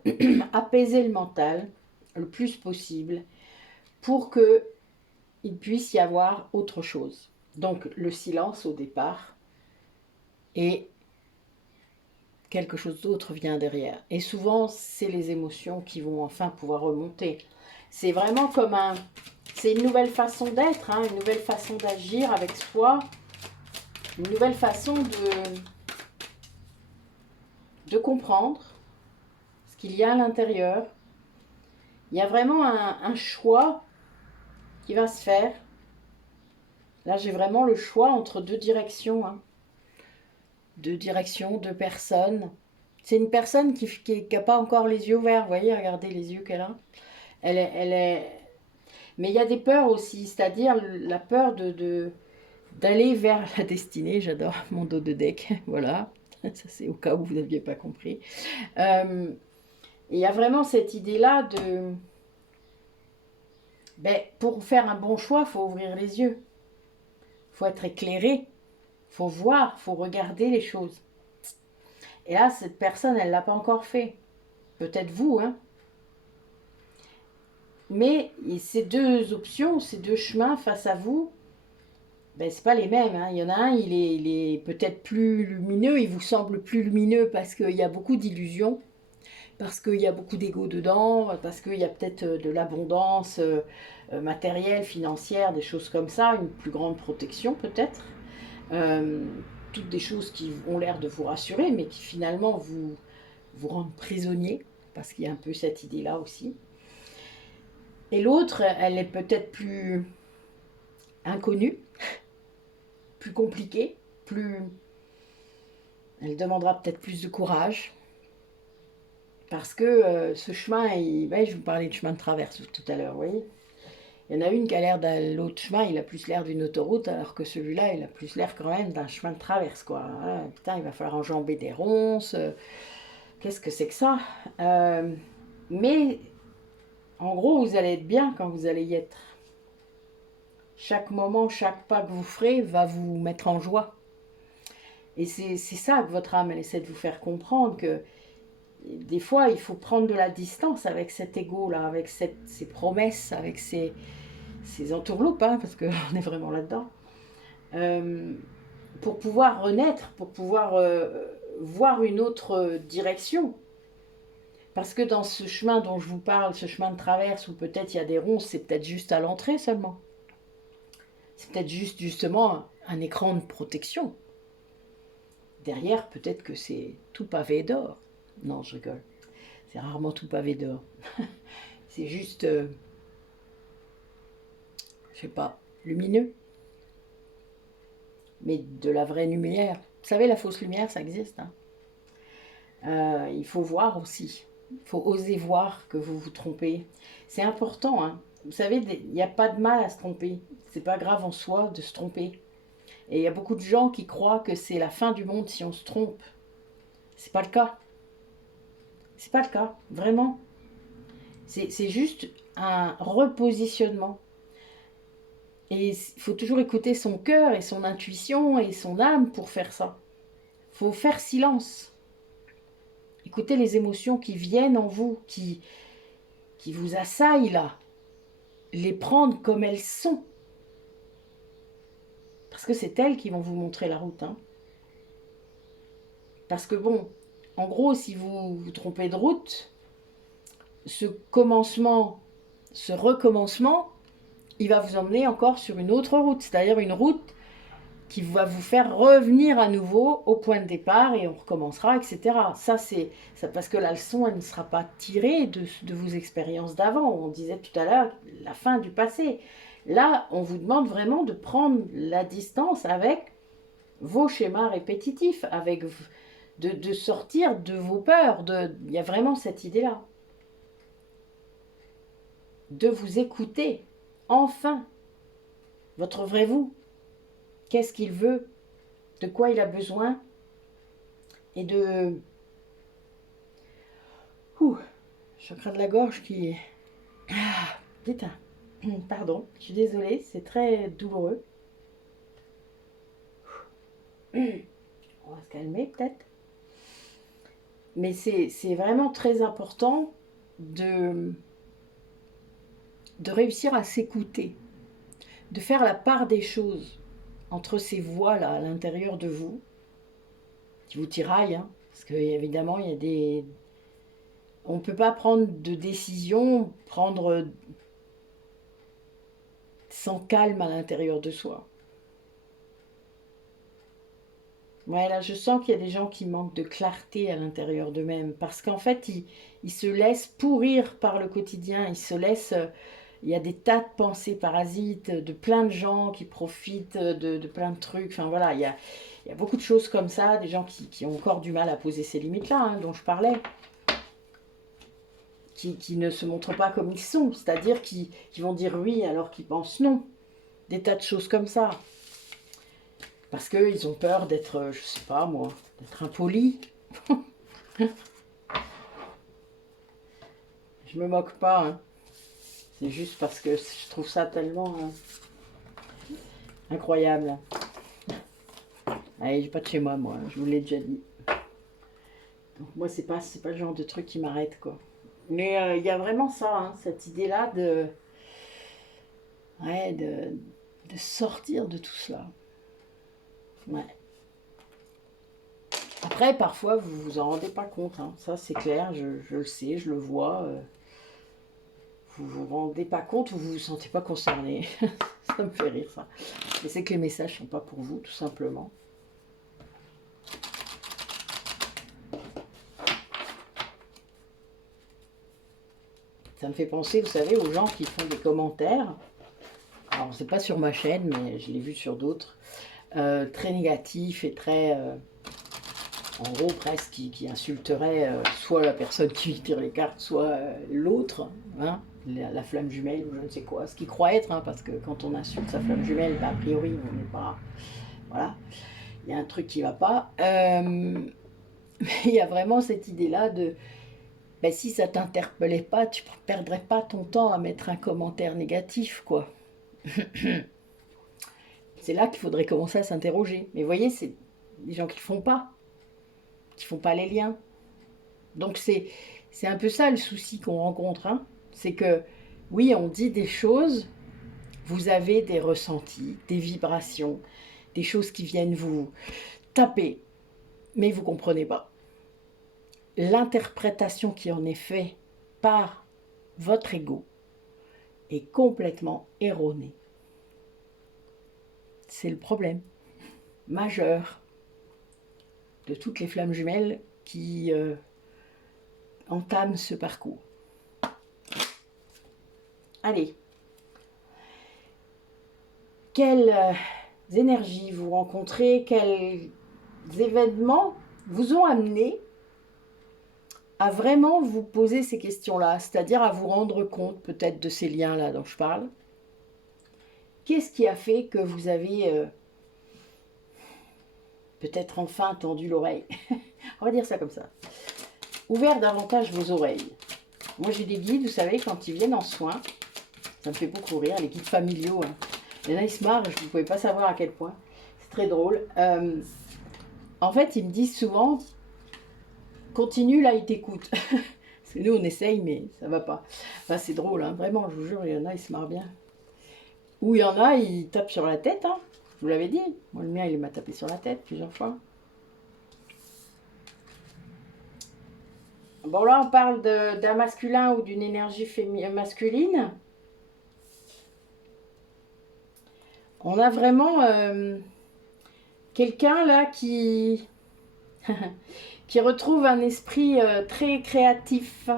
apaiser le mental le plus possible pour qu'il puisse y avoir autre chose. Donc le silence au départ et quelque chose d'autre vient derrière. Et souvent, c'est les émotions qui vont enfin pouvoir remonter. C'est vraiment comme c'est une nouvelle façon d'être, hein, une nouvelle façon d'agir avec soi, une nouvelle façon de comprendre ce qu'il y a à l'intérieur. Il y a vraiment un choix qui va se faire. Là, j'ai vraiment le choix entre deux directions. Hein. Deux directions, deux personnes. C'est une personne qui n'a pas encore les yeux ouverts. Vous voyez, regardez les yeux qu'elle a. Elle est... Mais il y a des peurs aussi, c'est-à-dire la peur de d'aller vers la destinée. J'adore mon dos de deck, voilà. Ça c'est au cas où vous n'aviez pas compris. Il y a vraiment cette idée-là de... Ben, pour faire un bon choix, il faut ouvrir les yeux. Il faut être éclairé. Il faut voir, il faut regarder les choses. Et là, cette personne, elle ne l'a pas encore fait. Peut-être vous, hein. Mais ces deux options, ces deux chemins face à vous, ben, c'est pas les mêmes, hein. Il y en a un, il est peut-être plus lumineux, il vous semble plus lumineux parce qu'il y a beaucoup d'illusions, parce qu'il y a beaucoup d'ego dedans, parce qu'il y a peut-être de l'abondance matérielle, financière, des choses comme ça, une plus grande protection peut-être. Euh, toutes des choses qui ont l'air de vous rassurer, mais qui finalement vous rendent prisonnier, parce qu'il y a un peu cette idée-là aussi. Et l'autre, elle est peut-être plus inconnue, plus compliquée, plus... Elle demandera peut-être plus de courage, parce que ce chemin, je vous parlais de chemin de traverse tout à l'heure, vous voyez. Il y en a une qui a l'air l'autre chemin, il a plus l'air d'une autoroute, alors que celui-là, il a plus l'air quand même d'un chemin de traverse, quoi. Ah, putain, il va falloir enjamber des ronces. Qu'est-ce que c'est que ça? Mais, en gros, vous allez être bien quand vous allez y être. Chaque moment, chaque pas que vous ferez va vous mettre en joie. Et c'est ça que votre âme, elle essaie de vous faire comprendre, que des fois, il faut prendre de la distance avec cet ego-là, avec ces promesses, avec ces entourloupes, hein, parce qu'on est vraiment là-dedans, pour pouvoir renaître, pour pouvoir voir une autre direction. Parce que dans ce chemin dont je vous parle, ce chemin de traverse où peut-être il y a des ronces, c'est peut-être juste à l'entrée seulement. C'est peut-être justement un écran de protection. Derrière, peut-être que c'est tout pavé d'or. Non, je rigole. C'est rarement tout pavé d'or. C'est juste, je sais pas, lumineux. Mais de la vraie lumière. Vous savez, la fausse lumière, ça existe. Hein. Il faut voir aussi. Il faut oser voir que vous vous trompez. C'est important. Hein. Vous savez, il n'y a pas de mal à se tromper. C'est pas grave en soi de se tromper. Et il y a beaucoup de gens qui croient que c'est la fin du monde si on se trompe. C'est pas le cas. C'est pas le cas, vraiment. C'est juste un repositionnement. Et il faut toujours écouter son cœur et son intuition et son âme pour faire ça. Il faut faire silence. Écoutez les émotions qui viennent en vous, qui vous assaillent là. Les prendre comme elles sont. Parce que c'est elles qui vont vous montrer la route. Hein. Parce que bon, en gros, si vous vous trompez de route, ce commencement, ce recommencement, il va vous emmener encore sur une autre route. C'est-à-dire une route qui va vous faire revenir à nouveau au point de départ et on recommencera, etc. Ça, c'est parce que la leçon, elle ne sera pas tirée de vos expériences d'avant. On disait tout à l'heure la fin du passé. Là, on vous demande vraiment de prendre la distance avec vos schémas répétitifs, avec de sortir de vos peurs. Il y a vraiment cette idée-là. De vous écouter, enfin, votre vrai vous. Qu'est-ce qu'il veut, de quoi il a besoin, et de... chakra de la gorge qui... Ah, putain, pardon, je suis désolée, c'est très douloureux. On va se calmer peut-être. Mais c'est vraiment très important de réussir à s'écouter, de faire la part des choses entre ces voix-là à l'intérieur de vous, qui vous tiraillent, hein, parce qu'évidemment, il y a des... On ne peut pas prendre de décision, prendre sans calme à l'intérieur de soi. Ouais, là, je sens qu'il y a des gens qui manquent de clarté à l'intérieur d'eux-mêmes, parce qu'en fait, ils se laissent pourrir par le quotidien, ils se laissent... Il y a des tas de pensées parasites, de plein de gens qui profitent de plein de trucs. Enfin voilà, il y a beaucoup de choses comme ça, des gens qui ont encore du mal à poser ces limites-là, hein, dont je parlais. Qui ne se montrent pas comme ils sont, c'est-à-dire qui vont dire oui alors qu'ils pensent non. Des tas de choses comme ça. Parce qu'ils ont peur d'être, je sais pas moi, d'être impolis. Je me moque pas, hein. C'est juste parce que je trouve ça tellement incroyable. Allez, j'ai pas de chez moi, je vous l'ai déjà dit. Donc moi, c'est pas le genre de truc qui m'arrête, quoi. Mais il y a vraiment ça, hein, cette idée-là ouais, de sortir de tout cela. Ouais. Après, parfois, vous vous en rendez pas compte, hein. Ça c'est clair, je le sais, je le vois. Vous vous rendez pas compte ou vous vous sentez pas concerné. Ça me fait rire, ça. Mais c'est que les messages sont pas pour vous, tout simplement. Ça me fait penser, vous savez, aux gens qui font des commentaires. Alors, c'est pas sur ma chaîne, mais je l'ai vu sur d'autres. Très négatifs et très... en gros, presque, qui insulteraient soit la personne qui tire les cartes, soit l'autre, hein, la flamme jumelle ou je ne sais quoi. Ce qu'il croit être, hein, parce que quand on insulte sa flamme jumelle, ben, a priori, on n'est pas... Voilà. Il y a un truc qui ne va pas. Mais il y a vraiment cette idée-là de... Ben, si ça t'interpellait pas, tu ne perdrais pas ton temps à mettre un commentaire négatif, quoi. C'est là qu'il faudrait commencer à s'interroger. Mais vous voyez, c'est des gens qui ne font pas les liens. Donc c'est un peu ça le souci qu'on rencontre. Hein. C'est que, oui, on dit des choses, vous avez des ressentis, des vibrations, des choses qui viennent vous taper, mais vous ne comprenez pas. L'interprétation qui en est faite par votre ego est complètement erronée. C'est le problème majeur de toutes les flammes jumelles qui entament ce parcours. Allez, quelles énergies vous rencontrez, quels événements vous ont amené à vraiment vous poser ces questions-là, c'est-à-dire à vous rendre compte peut-être de ces liens-là dont je parle. Qu'est-ce qui a fait que vous avez peut-être enfin tendu l'oreille? On va dire ça comme ça. Ouvert davantage vos oreilles. Moi j'ai des guides, vous savez, quand ils viennent en soins, ça me fait beaucoup rire, les guides familiaux. Hein. Il y en a, ils se marrent, vous ne pouvez pas savoir à quel point. C'est très drôle. En fait, ils me disent souvent, continue, là, ils t'écoutent. Parce que nous, on essaye, mais ça va pas. Enfin, c'est drôle, hein. Vraiment, je vous jure, il y en a, ils se marrent bien. Ou il y en a, ils tapent sur la tête. Hein. Je vous l'avais dit. Moi, le mien, il m'a tapé sur la tête plusieurs fois. Bon, là, on parle d'un masculin ou d'une énergie masculine. On a vraiment quelqu'un, là, qui retrouve un esprit très créatif.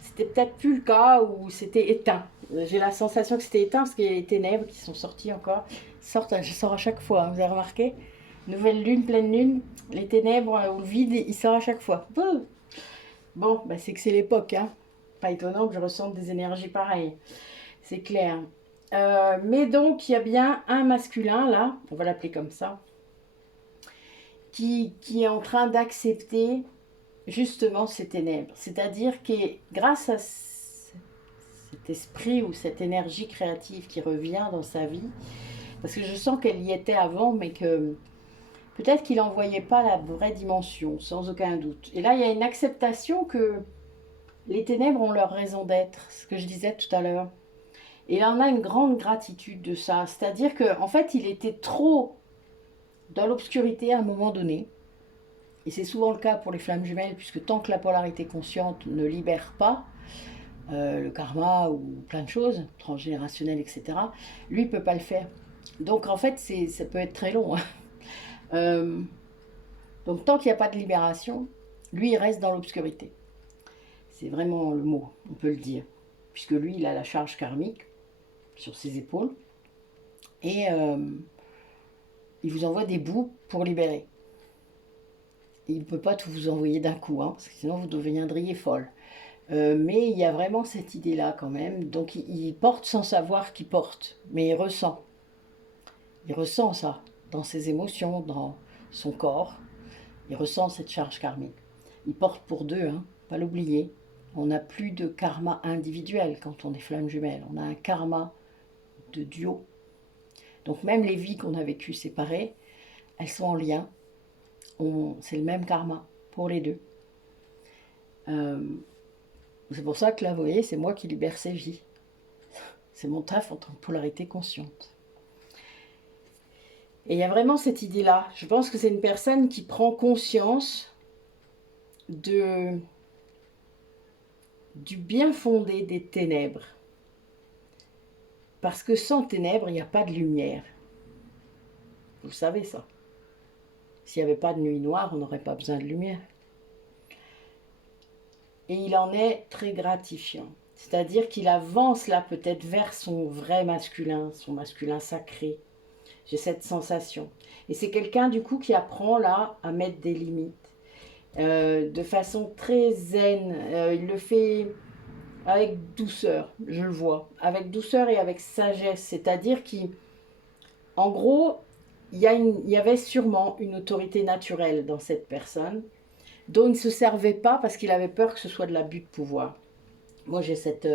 C'était peut-être plus le cas ou c'était éteint. J'ai la sensation que c'était éteint parce qu'il y a les ténèbres qui sont sorties encore. Je sors à chaque fois, hein, vous avez remarqué? Nouvelle lune, pleine lune, les ténèbres ou le vide, il sort à chaque fois. Bon, bah c'est que c'est l'époque. Hein. Pas étonnant que je ressente des énergies pareilles. C'est clair. Mais donc, il y a bien un masculin, là, on va l'appeler comme ça, qui est en train d'accepter justement ces ténèbres. C'est-à-dire que grâce à cet esprit ou cette énergie créative qui revient dans sa vie, parce que je sens qu'elle y était avant, mais que peut-être qu'il n'en voyait pas la vraie dimension, sans aucun doute. Et là, il y a une acceptation que les ténèbres ont leur raison d'être, ce que je disais tout à l'heure. Et il en a une grande gratitude de ça. C'est-à-dire qu'en fait, il était trop dans l'obscurité à un moment donné. Et c'est souvent le cas pour les flammes jumelles, puisque tant que la polarité consciente ne libère pas le karma ou plein de choses, transgénérationnelles, etc., lui ne peut pas le faire. Donc en fait, ça peut être très long. Hein. Donc tant qu'il n'y a pas de libération, lui, il reste dans l'obscurité. C'est vraiment le mot, on peut le dire. Puisque lui, il a la charge karmique sur ses épaules. Et il vous envoie des bouts pour libérer. Et il ne peut pas tout vous envoyer d'un coup, hein, parce que sinon vous deviendriez folle. Mais il y a vraiment cette idée-là quand même. Donc il porte sans savoir qu'il porte, mais il ressent. Il ressent ça. dans ses émotions, dans son corps. Il ressent cette charge karmique. Il porte pour deux, hein, pas l'oublier. On n'a plus de karma individuel quand on est flamme jumelle. On a un karma de duo. Donc même les vies qu'on a vécues séparées, elles sont en lien. C'est le même karma pour les deux. C'est pour ça que là, vous voyez, c'est moi qui libère ces vies. C'est mon taf en tant que polarité consciente. Et il y a vraiment cette idée-là. Je pense que c'est une personne qui prend conscience du bien fondé des ténèbres. Parce que sans ténèbres, il n'y a pas de lumière. Vous savez ça. S'il n'y avait pas de nuit noire, on n'aurait pas besoin de lumière. Et il en est très gratifiant. C'est-à-dire qu'il avance là peut-être vers son vrai masculin, son masculin sacré. J'ai cette sensation. Et c'est quelqu'un du coup qui apprend là à mettre des limites. De façon très zen. Il le fait avec douceur, je le vois. Avec douceur et avec sagesse. C'est-à-dire qu'en gros, il y avait sûrement une autorité naturelle dans cette personne dont il ne se servait pas parce qu'il avait peur que ce soit de l'abus de pouvoir. Moi, j'ai cette...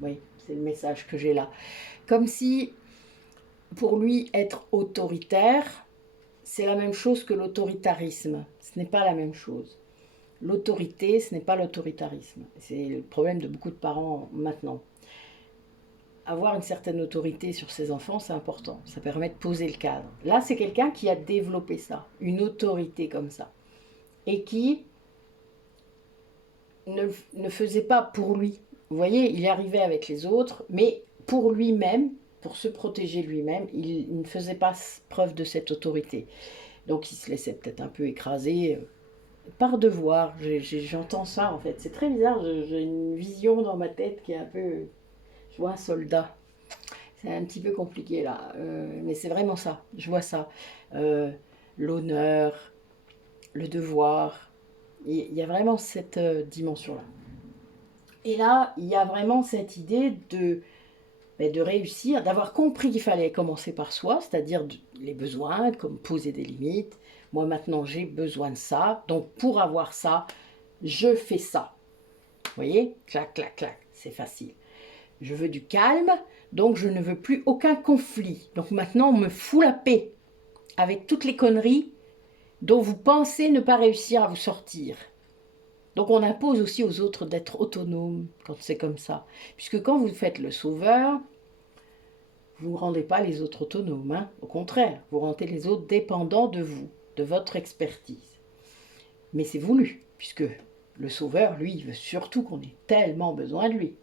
oui, c'est le message que j'ai là. Comme si, pour lui, être autoritaire, c'est la même chose que l'autoritarisme. Ce n'est pas la même chose. L'autorité, ce n'est pas l'autoritarisme. C'est le problème de beaucoup de parents maintenant. Avoir une certaine autorité sur ses enfants, c'est important. Ça permet de poser le cadre. Là, c'est quelqu'un qui a développé ça, une autorité comme ça. Et qui ne faisait pas pour lui. Vous voyez, il arrivait avec les autres, mais pour lui-même, pour se protéger lui-même, il ne faisait pas preuve de cette autorité. Donc il se laissait peut-être un peu écraser par devoir. J'entends ça en fait. C'est très bizarre, j'ai une vision dans ma tête qui est un peu... Je vois un soldat. C'est un petit peu compliqué là, mais c'est vraiment ça. Je vois ça. L'honneur, le devoir. Il y a vraiment cette dimension-là. Et là, il y a vraiment cette idée de réussir, d'avoir compris qu'il fallait commencer par soi, c'est-à-dire les besoins, comme poser des limites. Moi, maintenant, j'ai besoin de ça. Donc, pour avoir ça, je fais ça. Vous voyez? Clac, clac, clac. C'est facile. Je veux du calme, donc je ne veux plus aucun conflit. Donc, maintenant, on me fout la paix avec toutes les conneries dont vous pensez ne pas réussir à vous sortir. Donc on impose aussi aux autres d'être autonomes quand c'est comme ça. Puisque quand vous faites le sauveur, vous ne rendez pas les autres autonomes. Hein. Au contraire, vous rendez les autres dépendants de vous, de votre expertise. Mais c'est voulu, puisque le sauveur, lui, il veut surtout qu'on ait tellement besoin de lui.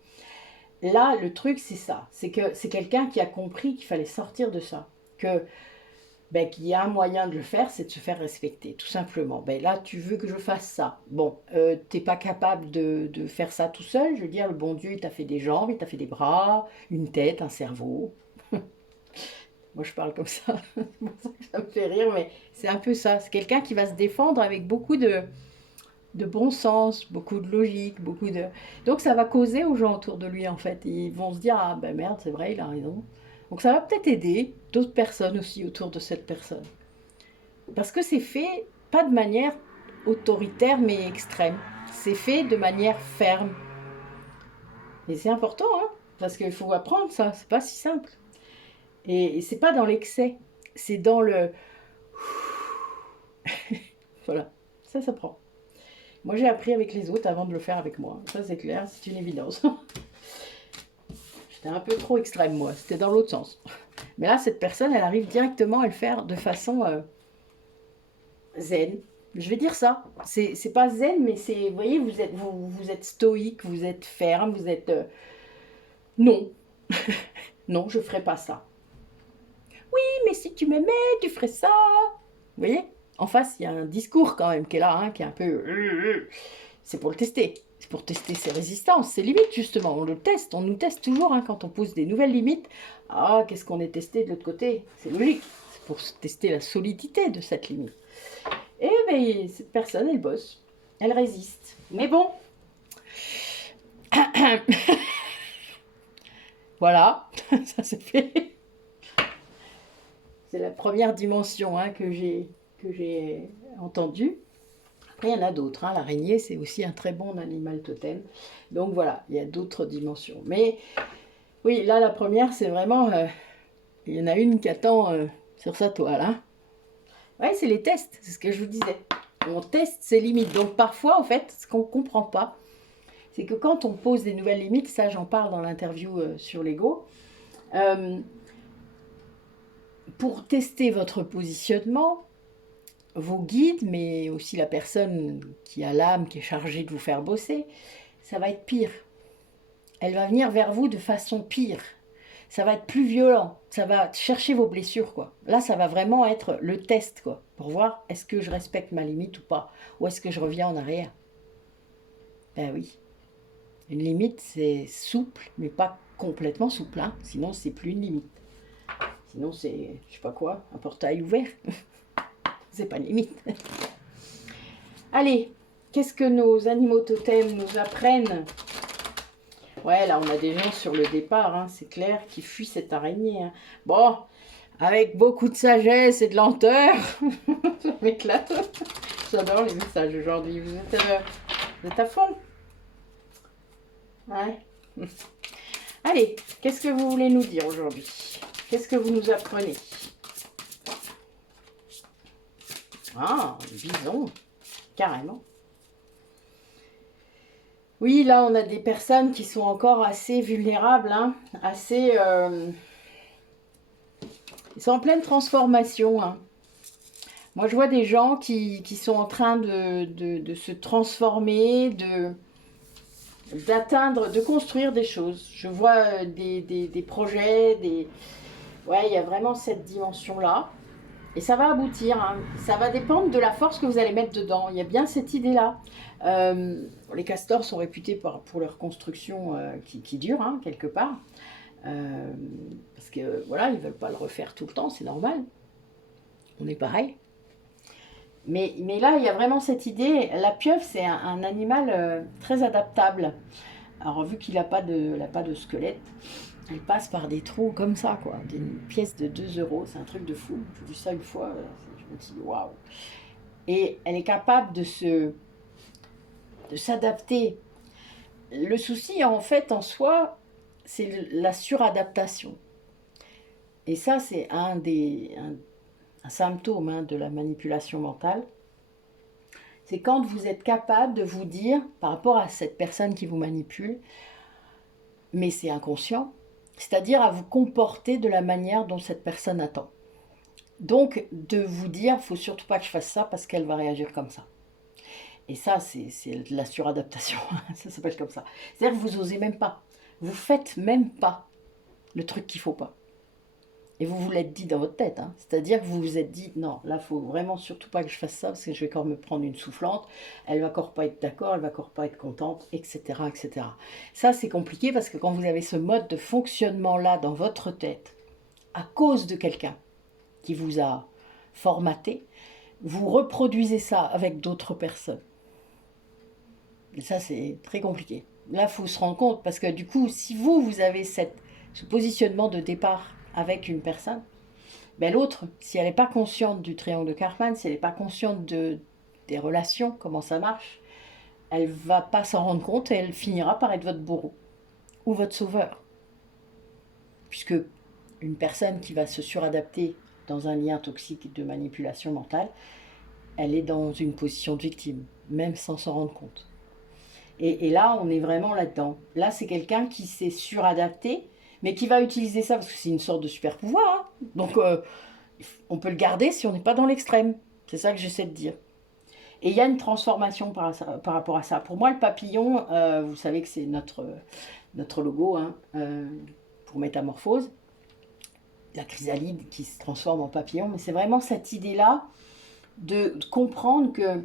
Là, le truc, c'est ça. C'est que c'est quelqu'un qui a compris qu'il fallait sortir de ça. Qu'il y a un moyen de le faire, c'est de se faire respecter, tout simplement. Là, tu veux que je fasse ça. Bon, t'es pas capable de faire ça tout seul. Je veux dire, le bon Dieu, il t'a fait des jambes, il t'a fait des bras, une tête, un cerveau. Moi, je parle comme ça. C'est pour ça que ça me fait rire, mais c'est un peu ça. C'est quelqu'un qui va se défendre avec beaucoup de bon sens, beaucoup de logique, beaucoup de... Donc, ça va causer aux gens autour de lui, en fait. Ils vont se dire, ah ben merde, c'est vrai, il a raison. Donc ça va peut-être aider d'autres personnes aussi autour de cette personne. Parce que c'est fait, pas de manière autoritaire mais extrême. C'est fait de manière ferme. Et c'est important, hein, parce qu'il faut apprendre ça, c'est pas si simple. Et c'est pas dans l'excès, c'est dans le... Voilà, ça s'apprend. Moi j'ai appris avec les autres avant de le faire avec moi. Ça c'est clair, c'est une évidence. J'étais un peu trop extrême moi, c'était dans l'autre sens. Mais là, cette personne, elle arrive directement à le faire de façon zen. Je vais dire ça. C'est pas zen, mais c'est... Vous voyez, vous êtes stoïque, vous êtes ferme, vous êtes... non. Non, je ferai pas ça. Oui, mais si tu m'aimais, tu ferais ça. Vous voyez? En face, il y a un discours quand même qui est là, hein, qui est un peu... C'est pour le tester. C'est pour tester ses résistances, ses limites, justement. On le teste, on nous teste toujours hein, quand on pose des nouvelles limites. Ah, qu'est-ce qu'on est testé de l'autre côté? C'est logique. C'est pour tester la solidité de cette limite. Et cette personne, elle bosse. Elle résiste. Mais bon. Voilà. Ça c'est fait. C'est la première dimension hein, que j'ai entendue. Après, il y en a d'autres. Hein. L'araignée, c'est aussi un très bon animal totem. Donc voilà, il y a d'autres dimensions. Mais oui, là, la première, c'est vraiment... il y en a une qui attend sur sa toile. Hein. Ouais, c'est les tests, c'est ce que je vous disais. On teste ses limites. Donc parfois, en fait, ce qu'on ne comprend pas, c'est que quand on pose des nouvelles limites, ça j'en parle dans l'interview sur l'ego, pour tester votre positionnement, vos guides, mais aussi la personne qui a l'âme, qui est chargée de vous faire bosser, ça va être pire. Elle va venir vers vous de façon pire. Ça va être plus violent. Ça va chercher vos blessures, quoi. Là, ça va vraiment être le test, quoi, pour voir est-ce que je respecte ma limite ou pas, ou est-ce que je reviens en arrière. Ben oui. Une limite, c'est souple, mais pas complètement souple, hein. Sinon, c'est plus une limite. Sinon, c'est, je sais pas quoi, un portail ouvert. C'est pas une limite. Allez, qu'est-ce que nos animaux totems nous apprennent? Ouais, là, on a des gens sur le départ, hein, c'est clair, qui fuient cette araignée. Hein. Bon, avec beaucoup de sagesse et de lenteur, ça m'éclate. J'adore les messages aujourd'hui. Vous êtes à fond? Ouais. Allez, qu'est-ce que vous voulez nous dire aujourd'hui? Qu'est-ce que vous nous apprenez? Ah, bison, carrément. Oui, là, on a des personnes qui sont encore assez vulnérables, hein, assez... ils sont en pleine transformation. Hein. Moi, je vois des gens qui sont en train de se transformer, d'atteindre, de construire des choses. Je vois des projets, ouais, il y a vraiment cette dimension-là. Et ça va aboutir, hein. Ça va dépendre de la force que vous allez mettre dedans. Il y a bien cette idée-là. Les castors sont réputés pour leur construction qui dure, hein, quelque part. Parce que voilà, ils ne veulent pas le refaire tout le temps, c'est normal. On est pareil. Mais là, il y a vraiment cette idée. La pieuvre, c'est un animal très adaptable. Alors, vu qu'il n'a pas de squelette, elle passe par des trous comme ça, quoi. Une pièce de 2 euros, c'est un truc de fou. J'ai vu ça une fois, je me dis waouh. Et elle est capable de s'adapter. Le souci, en fait, en soi, c'est la suradaptation. Et ça, c'est un symptôme hein, de la manipulation mentale. C'est quand vous êtes capable de vous dire, par rapport à cette personne qui vous manipule, mais c'est inconscient, c'est-à-dire à vous comporter de la manière dont cette personne attend. Donc, de vous dire, il ne faut surtout pas que je fasse ça parce qu'elle va réagir comme ça. Et ça, c'est de la suradaptation, ça s'appelle comme ça. C'est-à-dire que vous n'osez même pas, vous faites même pas le truc qu'il ne faut pas. Et vous vous l'êtes dit dans votre tête, hein. C'est-à-dire que vous vous êtes dit, non, là, il ne faut vraiment surtout pas que je fasse ça, parce que je vais encore me prendre une soufflante, elle va encore pas être d'accord, elle va encore pas être contente, etc., etc. Ça, c'est compliqué, parce que quand vous avez ce mode de fonctionnement-là dans votre tête, à cause de quelqu'un qui vous a formaté, vous reproduisez ça avec d'autres personnes. Et ça, c'est très compliqué. Là, il faut se rendre compte, parce que du coup, si vous avez ce positionnement de départ avec une personne, ben l'autre, si elle n'est pas consciente du triangle de Karpman, si elle n'est pas consciente des relations, comment ça marche, elle ne va pas s'en rendre compte et elle finira par être votre bourreau ou votre sauveur. Puisque une personne qui va se suradapter dans un lien toxique de manipulation mentale, elle est dans une position de victime, même sans s'en rendre compte. Et là, on est vraiment là-dedans. Là, c'est quelqu'un qui s'est suradapté, mais qui va utiliser ça, parce que c'est une sorte de super pouvoir. Hein. Donc, on peut le garder si on n'est pas dans l'extrême. C'est ça que j'essaie de dire. Et il y a une transformation par rapport à ça. Pour moi, le papillon, vous savez que c'est notre logo hein, pour métamorphose. La chrysalide qui se transforme en papillon. Mais c'est vraiment cette idée-là de comprendre qu'il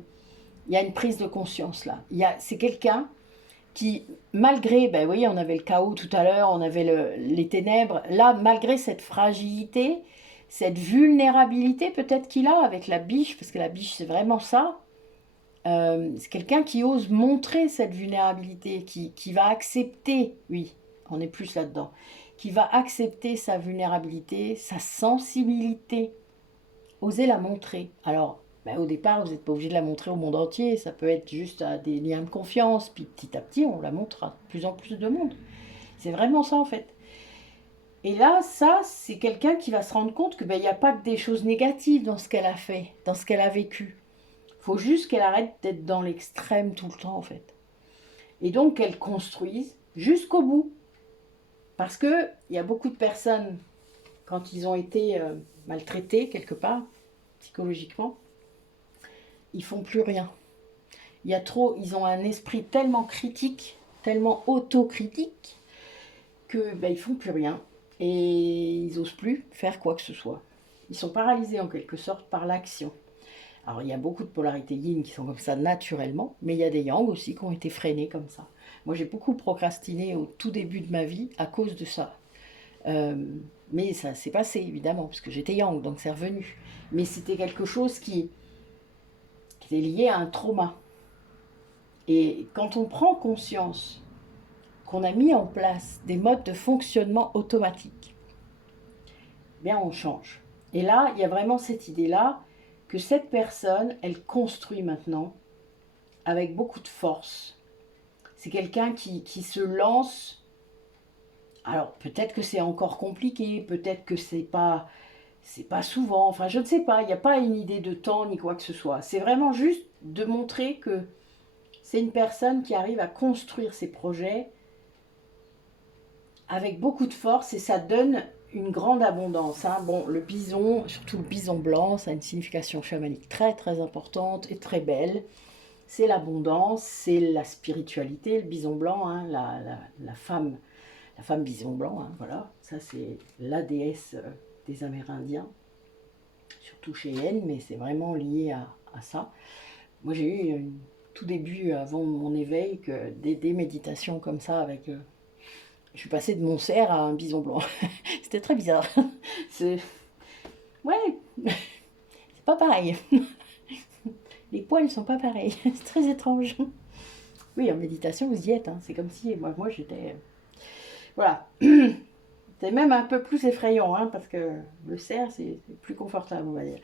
y a une prise de conscience là. C'est quelqu'un qui, malgré, ben oui, on avait le chaos tout à l'heure, on avait les ténèbres. Là, malgré cette fragilité, cette vulnérabilité peut-être qu'il a avec la biche, parce que la biche c'est vraiment ça, c'est quelqu'un qui ose montrer cette vulnérabilité, qui va accepter, oui, on est plus là-dedans, qui va accepter sa vulnérabilité, sa sensibilité, oser la montrer. Alors, ben, au départ, vous n'êtes pas obligé de la montrer au monde entier, ça peut être juste à des liens de confiance, puis petit à petit, on la montre à de plus en plus de monde. C'est vraiment ça en fait. Et là, ça, c'est quelqu'un qui va se rendre compte que ben, y a pas que des choses négatives dans ce qu'elle a fait, dans ce qu'elle a vécu. Il faut juste qu'elle arrête d'être dans l'extrême tout le temps en fait. Et donc qu'elle construise jusqu'au bout. Parce qu'il y a beaucoup de personnes, quand ils ont été maltraités quelque part, psychologiquement, ils font plus rien. Il y a trop, ils ont un esprit tellement critique, tellement autocritique, que ben, ils font plus rien. Et ils n'osent plus faire quoi que ce soit. Ils sont paralysés en quelque sorte par l'action. Alors il y a beaucoup de polarités yin qui sont comme ça naturellement, mais il y a des yang aussi qui ont été freinés comme ça. Moi j'ai beaucoup procrastiné au tout début de ma vie à cause de ça. Mais ça s'est passé évidemment, parce que j'étais yang, donc c'est revenu. Mais c'était quelque chose qui était lié à un trauma. Et quand on prend conscience qu'on a mis en place des modes de fonctionnement automatiques, bien on change. Et là, il y a vraiment cette idée-là que cette personne, elle construit maintenant avec beaucoup de force. C'est quelqu'un qui se lance. Alors peut-être que c'est encore compliqué, peut-être que c'est pas souvent, enfin je ne sais pas, il n'y a pas une idée de temps ni quoi que ce soit. C'est vraiment juste de montrer que c'est une personne qui arrive à construire ses projets avec beaucoup de force et ça donne une grande abondance. Hein. Bon, le bison, surtout le bison blanc, ça a une signification chamanique très très importante et très belle. C'est l'abondance, c'est la spiritualité, le bison blanc, hein, la femme bison blanc, hein, voilà. Ça c'est la déesse des Amérindiens, surtout chez elle, mais c'est vraiment lié à ça. Moi j'ai eu tout début, avant mon éveil, que des méditations comme ça avec... je suis passée de mon cerf à un bison blanc. C'était très bizarre. C'est... Ouais, c'est pas pareil. Les poils sont pas pareils. C'est très étrange. Oui, en méditation, vous y êtes. Hein. C'est comme si moi j'étais... Voilà. C'est même un peu plus effrayant, hein, parce que le cerf, c'est plus confortable, on va dire.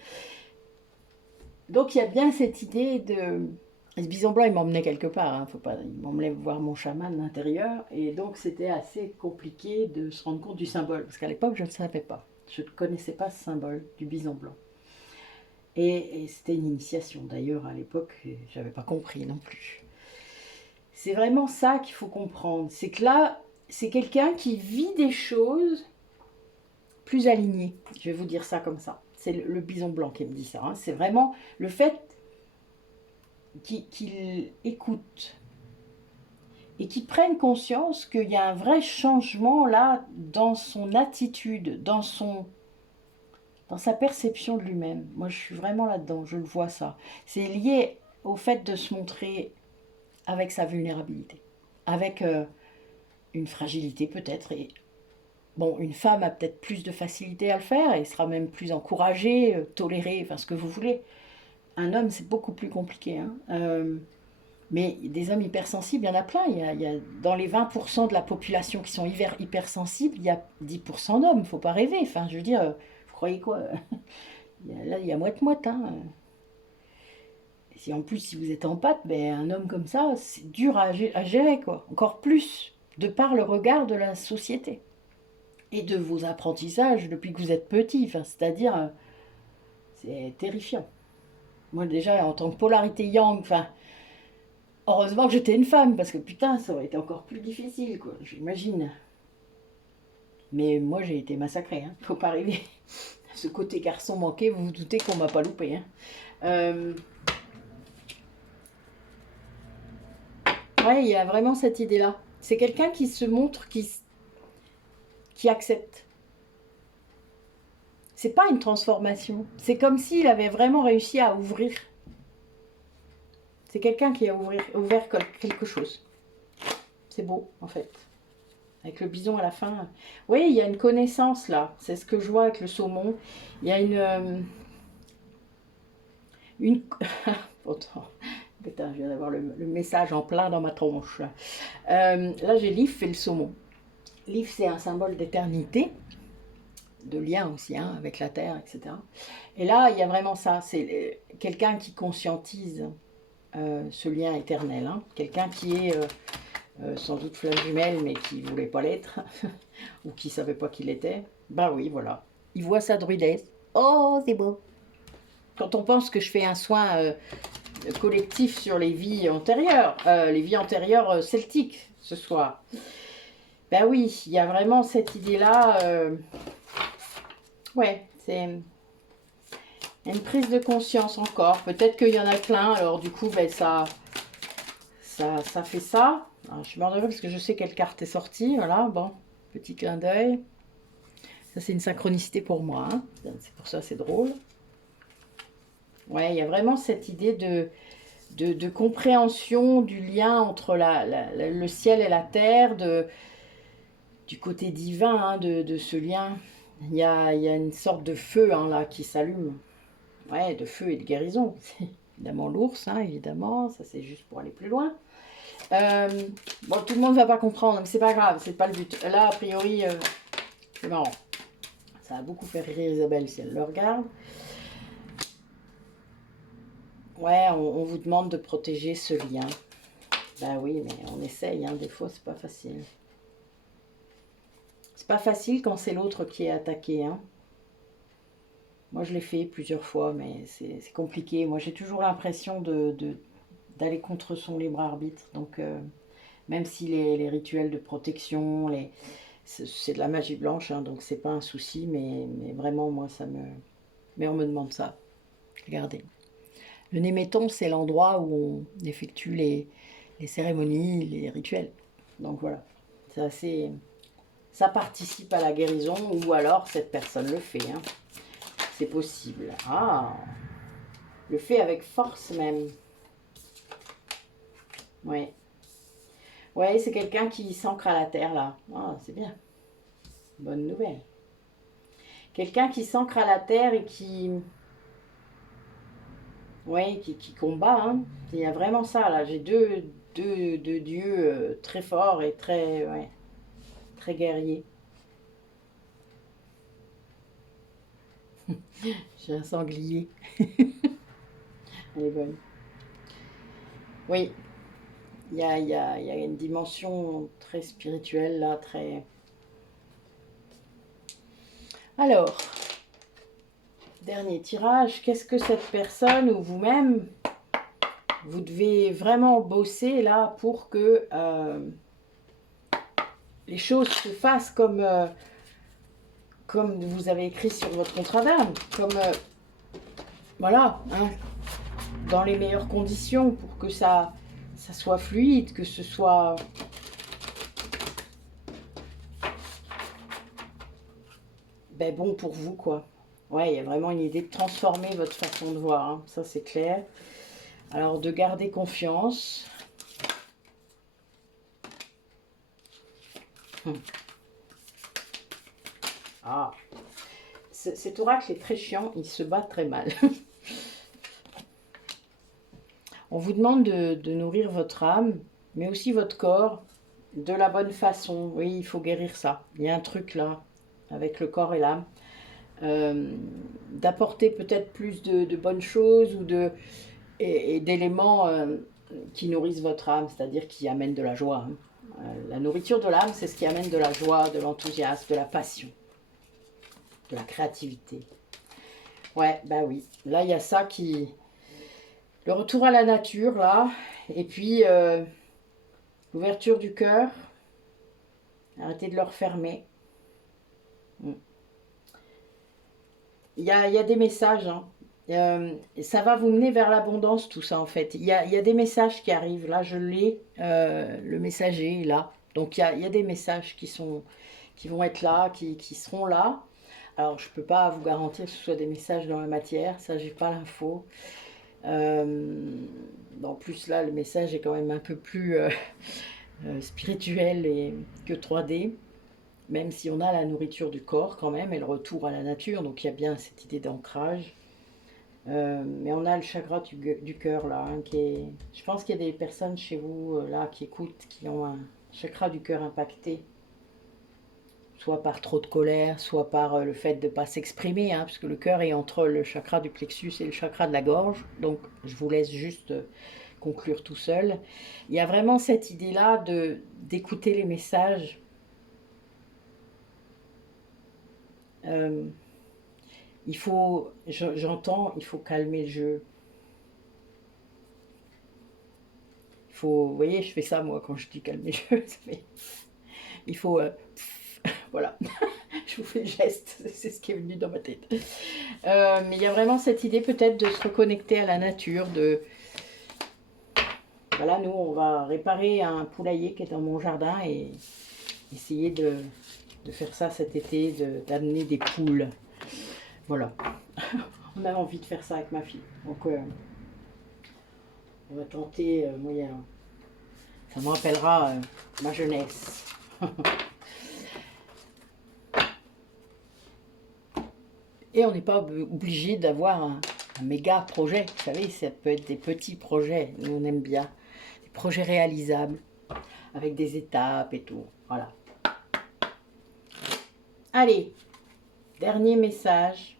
Donc il y a bien cette idée de... Ce bison blanc, il m'emmenait quelque part, hein, faut pas... il m'emmenait voir mon chaman intérieur, et donc c'était assez compliqué de se rendre compte du symbole, parce qu'à l'époque, je ne savais pas. Je ne connaissais pas ce symbole du bison blanc. Et c'était une initiation, d'ailleurs, à l'époque, je n'avais pas compris non plus. C'est vraiment ça qu'il faut comprendre, c'est que là, c'est quelqu'un qui vit des choses plus alignées. Je vais vous dire ça comme ça. C'est le bison blanc qui me dit ça. Hein. C'est vraiment le fait qu'il écoute et qu'il prenne conscience qu'il y a un vrai changement là dans son attitude, dans sa perception de lui-même. Moi, je suis vraiment là-dedans, je le vois ça. C'est lié au fait de se montrer avec sa vulnérabilité, avec une fragilité peut-être. Et bon, une femme a peut-être plus de facilité à le faire et sera même plus encouragée, tolérée, enfin ce que vous voulez. Un homme, c'est beaucoup plus compliqué. Hein. Mais des hommes hypersensibles, il y en a plein. Il y a dans les 20% de la population qui sont hypersensibles, il y a 10% d'hommes. Il ne faut pas rêver. Enfin, je veux dire, vous croyez quoi? Là, il y a moite-moite. Hein. Et si en plus, si vous êtes en pâte, ben, un homme comme ça, c'est dur à gérer, quoi. Encore plus, de par le regard de la société. Et de vos apprentissages depuis que vous êtes petit. Enfin, c'est-à-dire, c'est terrifiant. Moi, déjà, en tant que polarité yang, enfin, heureusement que j'étais une femme, parce que putain, ça aurait été encore plus difficile, quoi, j'imagine. Mais moi, j'ai été massacrée, hein. Faut pas rêver. Ce côté garçon manqué, vous vous doutez qu'on m'a pas loupé, hein. Ouais, il y a vraiment cette idée-là. C'est quelqu'un qui se montre, qui accepte. C'est pas une transformation. C'est comme s'il avait vraiment réussi à ouvrir. C'est quelqu'un qui a ouvert quelque chose. C'est beau, en fait. Avec le bison à la fin. Oui, il y a une connaissance, là. C'est ce que je vois avec le saumon. Il y a une... Pourtant, putain, je viens d'avoir le message en plein dans ma tronche. Là, j'ai l'if et le saumon. L'if, c'est un symbole d'éternité, de lien aussi hein, avec la terre, etc. Et là, il y a vraiment ça, c'est quelqu'un qui conscientise ce lien éternel, hein. Quelqu'un qui est sans doute flamme jumelle, mais qui ne voulait pas l'être, ou qui ne savait pas qu'il était. Bah oui, voilà. Il voit sa druidesse. Oh, c'est beau. Quand on pense que je fais un soin collectif sur les vies antérieures celtiques ce soir, ben oui, il y a vraiment cette idée-là. Ouais, c'est une prise de conscience encore. Peut-être qu'il y en a plein, alors du coup, ben, ça fait ça. Alors, je suis morte de rire parce que je sais quelle carte est sortie. Voilà, bon, petit clin d'œil. Ça, c'est une synchronicité pour moi. Hein. C'est pour ça, c'est drôle. Ouais, il y a vraiment cette idée de compréhension du lien entre le ciel et la terre, du côté divin hein, de ce lien. Il y a une sorte de feu hein, là qui s'allume. Ouais, de feu et de guérison. Évidemment l'ours, hein, évidemment. Ça, c'est juste pour aller plus loin. Bon, tout le monde va pas comprendre, mais c'est pas grave, c'est pas le but. Là, a priori, c'est marrant. Ça a beaucoup fait rire Isabelle si elle le regarde. Ouais, on vous demande de protéger ce lien. Ben oui, mais on essaye, hein, des fois, c'est pas facile. C'est pas facile quand c'est l'autre qui est attaqué, hein. Moi, je l'ai fait plusieurs fois, mais c'est compliqué. Moi, j'ai toujours l'impression d'aller contre son libre arbitre. Donc, même si les rituels de protection, c'est de la magie blanche, hein, donc c'est pas un souci, mais vraiment, moi, ça me... Mais on me demande ça. Regardez. Le néméton, c'est l'endroit où on effectue les cérémonies, les rituels. Donc voilà, c'est assez... Ça participe à la guérison, ou alors cette personne le fait. Hein. C'est possible. Ah, le fait avec force même. Ouais. Ouais, c'est quelqu'un qui s'ancre à la terre là. Ah, c'est bien. Bonne nouvelle. Quelqu'un qui s'ancre à la terre et qui... Ouais, qui combat. Hein. Il y a vraiment ça là. J'ai deux dieux très forts et très, ouais, très guerriers. J'ai un sanglier. Elle est bonne. Oui, il y a une dimension très spirituelle là, très... Alors, dernier tirage. Qu'est-ce que cette personne ou vous-même, vous devez vraiment bosser là pour que les choses se fassent comme vous avez écrit sur votre contrat d'âme, comme voilà, hein, dans les meilleures conditions pour que ça soit fluide, que ce soit ben, bon pour vous quoi. Ouais, il y a vraiment une idée de transformer votre façon de voir, hein, ça c'est clair. Alors de garder confiance. Ah, cet oracle est très chiant, il se bat très mal. On vous demande de nourrir votre âme, mais aussi votre corps, de la bonne façon. Oui, il faut guérir ça. Il y a un truc là, avec le corps et l'âme. D'apporter peut-être plus de bonnes choses ou et d'éléments qui nourrissent votre âme, c'est-à-dire qui amènent de la joie. Hein. La nourriture de l'âme, c'est ce qui amène de la joie, de l'enthousiasme, de la passion, de la créativité. Ouais, bah oui. Là, il y a ça qui... Le retour à la nature, là. Et puis, l'ouverture du cœur. Arrêtez de le refermer. Il y a des messages. Hein. Ça va vous mener vers l'abondance, tout ça, en fait. Il y a des messages qui arrivent. Là, je l'ai. Le messager est là. Donc, il y a des messages qui vont être là, qui seront là. Alors, je ne peux pas vous garantir que ce soit des messages dans la matière. Ça, j'ai pas l'info. En plus, là, le message est quand même un peu plus spirituel que 3D. Même si on a la nourriture du corps quand même et le retour à la nature, donc il y a bien cette idée d'ancrage. Mais on a le chakra du cœur là, hein, qui est... Je pense qu'il y a des personnes chez vous là qui écoutent, qui ont un chakra du cœur impacté. soit par trop de colère, soit par le fait de ne pas s'exprimer, hein, puisque le cœur est entre le chakra du plexus et le chakra de la gorge. Donc, je vous laisse juste conclure tout seul. Il y a vraiment cette idée-là d'écouter les messages. Il faut, j'entends, il faut calmer le jeu. Il faut, vous voyez, je fais ça moi quand je dis calmer le jeu. Il faut, voilà, je vous fais le geste, c'est ce qui est venu dans ma tête. Mais il y a vraiment cette idée peut-être de se reconnecter à la nature, voilà, nous on va réparer un poulailler qui est dans mon jardin et essayer de faire ça cet été, d'amener des poules. Voilà, on a envie de faire ça avec ma fille. Donc on va tenter moyen. Ça me rappellera ma jeunesse. Et on n'est pas obligé d'avoir un méga projet. Vous savez, ça peut être des petits projets. Nous, on aime bien. Des projets réalisables, avec des étapes et tout. Voilà. Allez, dernier message.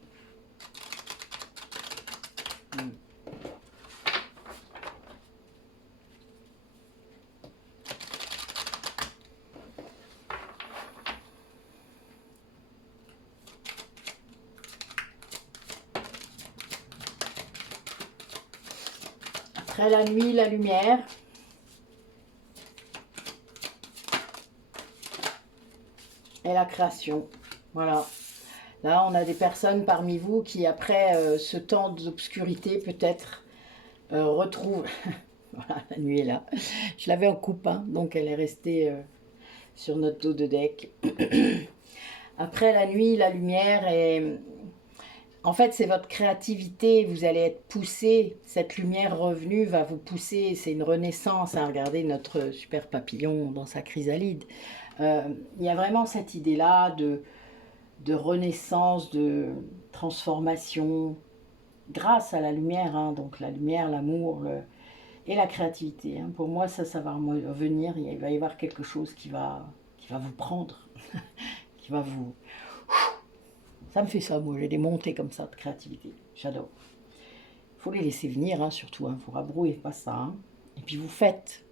Après la nuit, la lumière. Et la création. Voilà. Là, on a des personnes parmi vous qui, après ce temps d'obscurité, peut-être retrouvent... Voilà, la nuit est là. Je l'avais en coupe, hein, donc elle est restée sur notre dos de deck. Après la nuit, la lumière et... En fait, c'est votre créativité, vous allez être poussé, cette lumière revenue va vous pousser, c'est une renaissance, hein, regardez notre super papillon dans sa chrysalide. Il y a vraiment cette idée-là de renaissance, de transformation, grâce à la lumière, hein, donc la lumière, l'amour et la créativité. Hein. Pour moi, ça va revenir, il va y avoir quelque chose qui va vous prendre, qui va vous... Ça me fait ça, moi, j'ai des montées comme ça de créativité. J'adore. Il faut les laisser venir, hein, surtout. Il ne faut rabrouer pas ça. Hein. Et puis vous faites.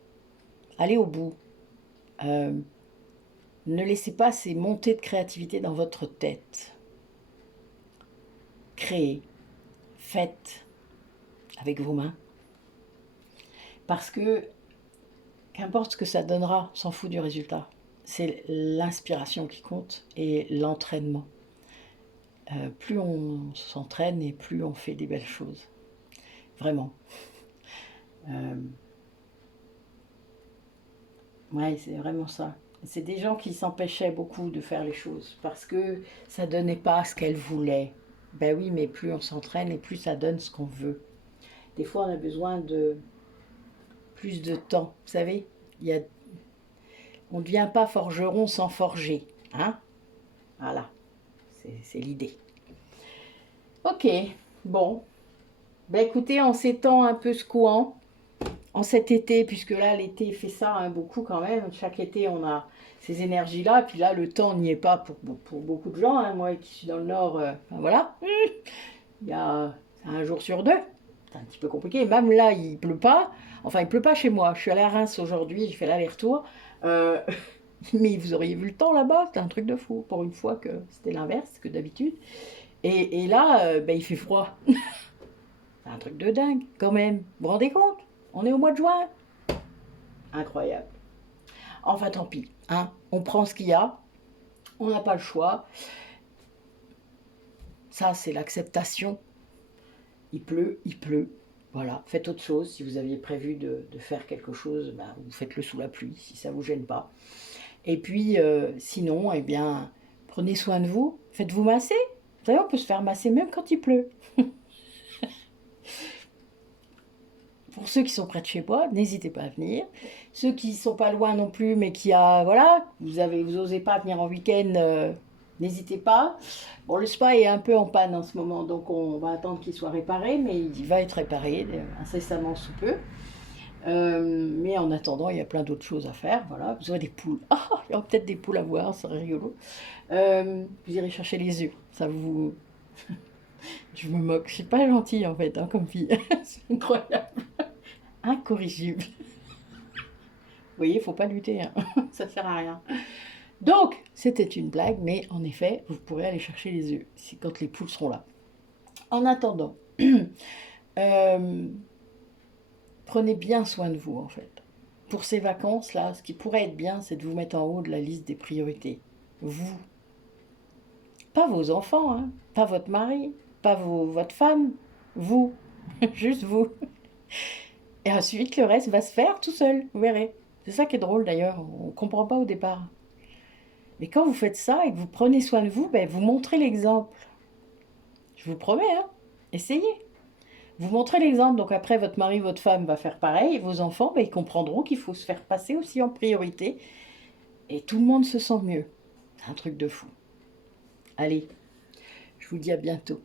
Allez au bout. Ne laissez pas ces montées de créativité dans votre tête. Créez. Faites avec vos mains. Parce que, qu'importe ce que ça donnera, on s'en fout du résultat. C'est l'inspiration qui compte et l'entraînement. Plus on s'entraîne et plus on fait des belles choses. Vraiment. Ouais, c'est vraiment ça. C'est des gens qui s'empêchaient beaucoup de faire les choses parce que ça ne donnait pas ce qu'elles voulaient. Ben oui, mais plus on s'entraîne et plus ça donne ce qu'on veut. Des fois, on a besoin de plus de temps. Vous savez, on ne devient pas forgeron sans forger. Hein? Voilà. C'est l'idée. Ok, bon. Ben écoutez, en ces temps un peu secouants, en cet été, puisque là l'été fait ça hein, beaucoup quand même, chaque été on a ces énergies-là, puis là le temps n'y est pas pour beaucoup de gens, hein. Moi qui suis dans le nord, ben voilà, il y a un jour sur deux, c'est un petit peu compliqué, même là il pleut pas, enfin il pleut pas chez moi, je suis allée à Reims aujourd'hui, j'ai fait l'aller-retour, mais vous auriez vu le temps là-bas, c'était un truc de fou, pour une fois que c'était l'inverse que d'habitude. Et là, ben, il fait froid. C'est un truc de dingue, quand même. Vous vous rendez compte? On est au mois de juin. Incroyable. Enfin, tant pis. Hein. On prend ce qu'il y a. On n'a pas le choix. Ça, c'est l'acceptation. Il pleut, il pleut. Voilà, faites autre chose. Si vous aviez prévu de faire quelque chose, ben, vous faites-le sous la pluie, si ça ne vous gêne pas. Et puis, sinon, eh bien, prenez soin de vous. Faites-vous masser. Vous savez, on peut se faire masser même quand il pleut. Pour ceux qui sont près de chez moi, n'hésitez pas à venir. Ceux qui ne sont pas loin non plus, mais voilà, vous osez pas venir en week-end, n'hésitez pas. Bon, le spa est un peu en panne en ce moment, donc on va attendre qu'il soit réparé, mais il va être réparé incessamment sous peu. Mais en attendant, il y a plein d'autres choses à faire. Voilà, vous aurez des poules. Ah, il y aura peut-être des poules à voir, ça serait rigolo. Vous irez chercher les œufs. Ça vous... Je me moque. Je suis pas gentille en fait, hein, comme fille. C'est incroyable. Incorrigible. Vous voyez, il faut pas lutter. Hein. Ça sert à rien. Donc, c'était une blague, mais en effet, vous pourrez aller chercher les œufs quand les poules seront là. En attendant, prenez bien soin de vous en fait. Pour ces vacances-là, ce qui pourrait être bien, c'est de vous mettre en haut de la liste des priorités. Vous. Pas vos enfants, hein, pas votre mari, pas votre femme. Vous. Juste vous. Et ensuite, le reste va se faire tout seul, vous verrez. C'est ça qui est drôle d'ailleurs, on ne comprend pas au départ. Mais quand vous faites ça et que vous prenez soin de vous, ben, vous montrez l'exemple. Je vous promets, hein. Essayez. Vous montrez l'exemple, donc après votre mari, votre femme va faire pareil, et vos enfants, ben, ils comprendront qu'il faut se faire passer aussi en priorité, et tout le monde se sent mieux. C'est un truc de fou. Allez, je vous dis à bientôt.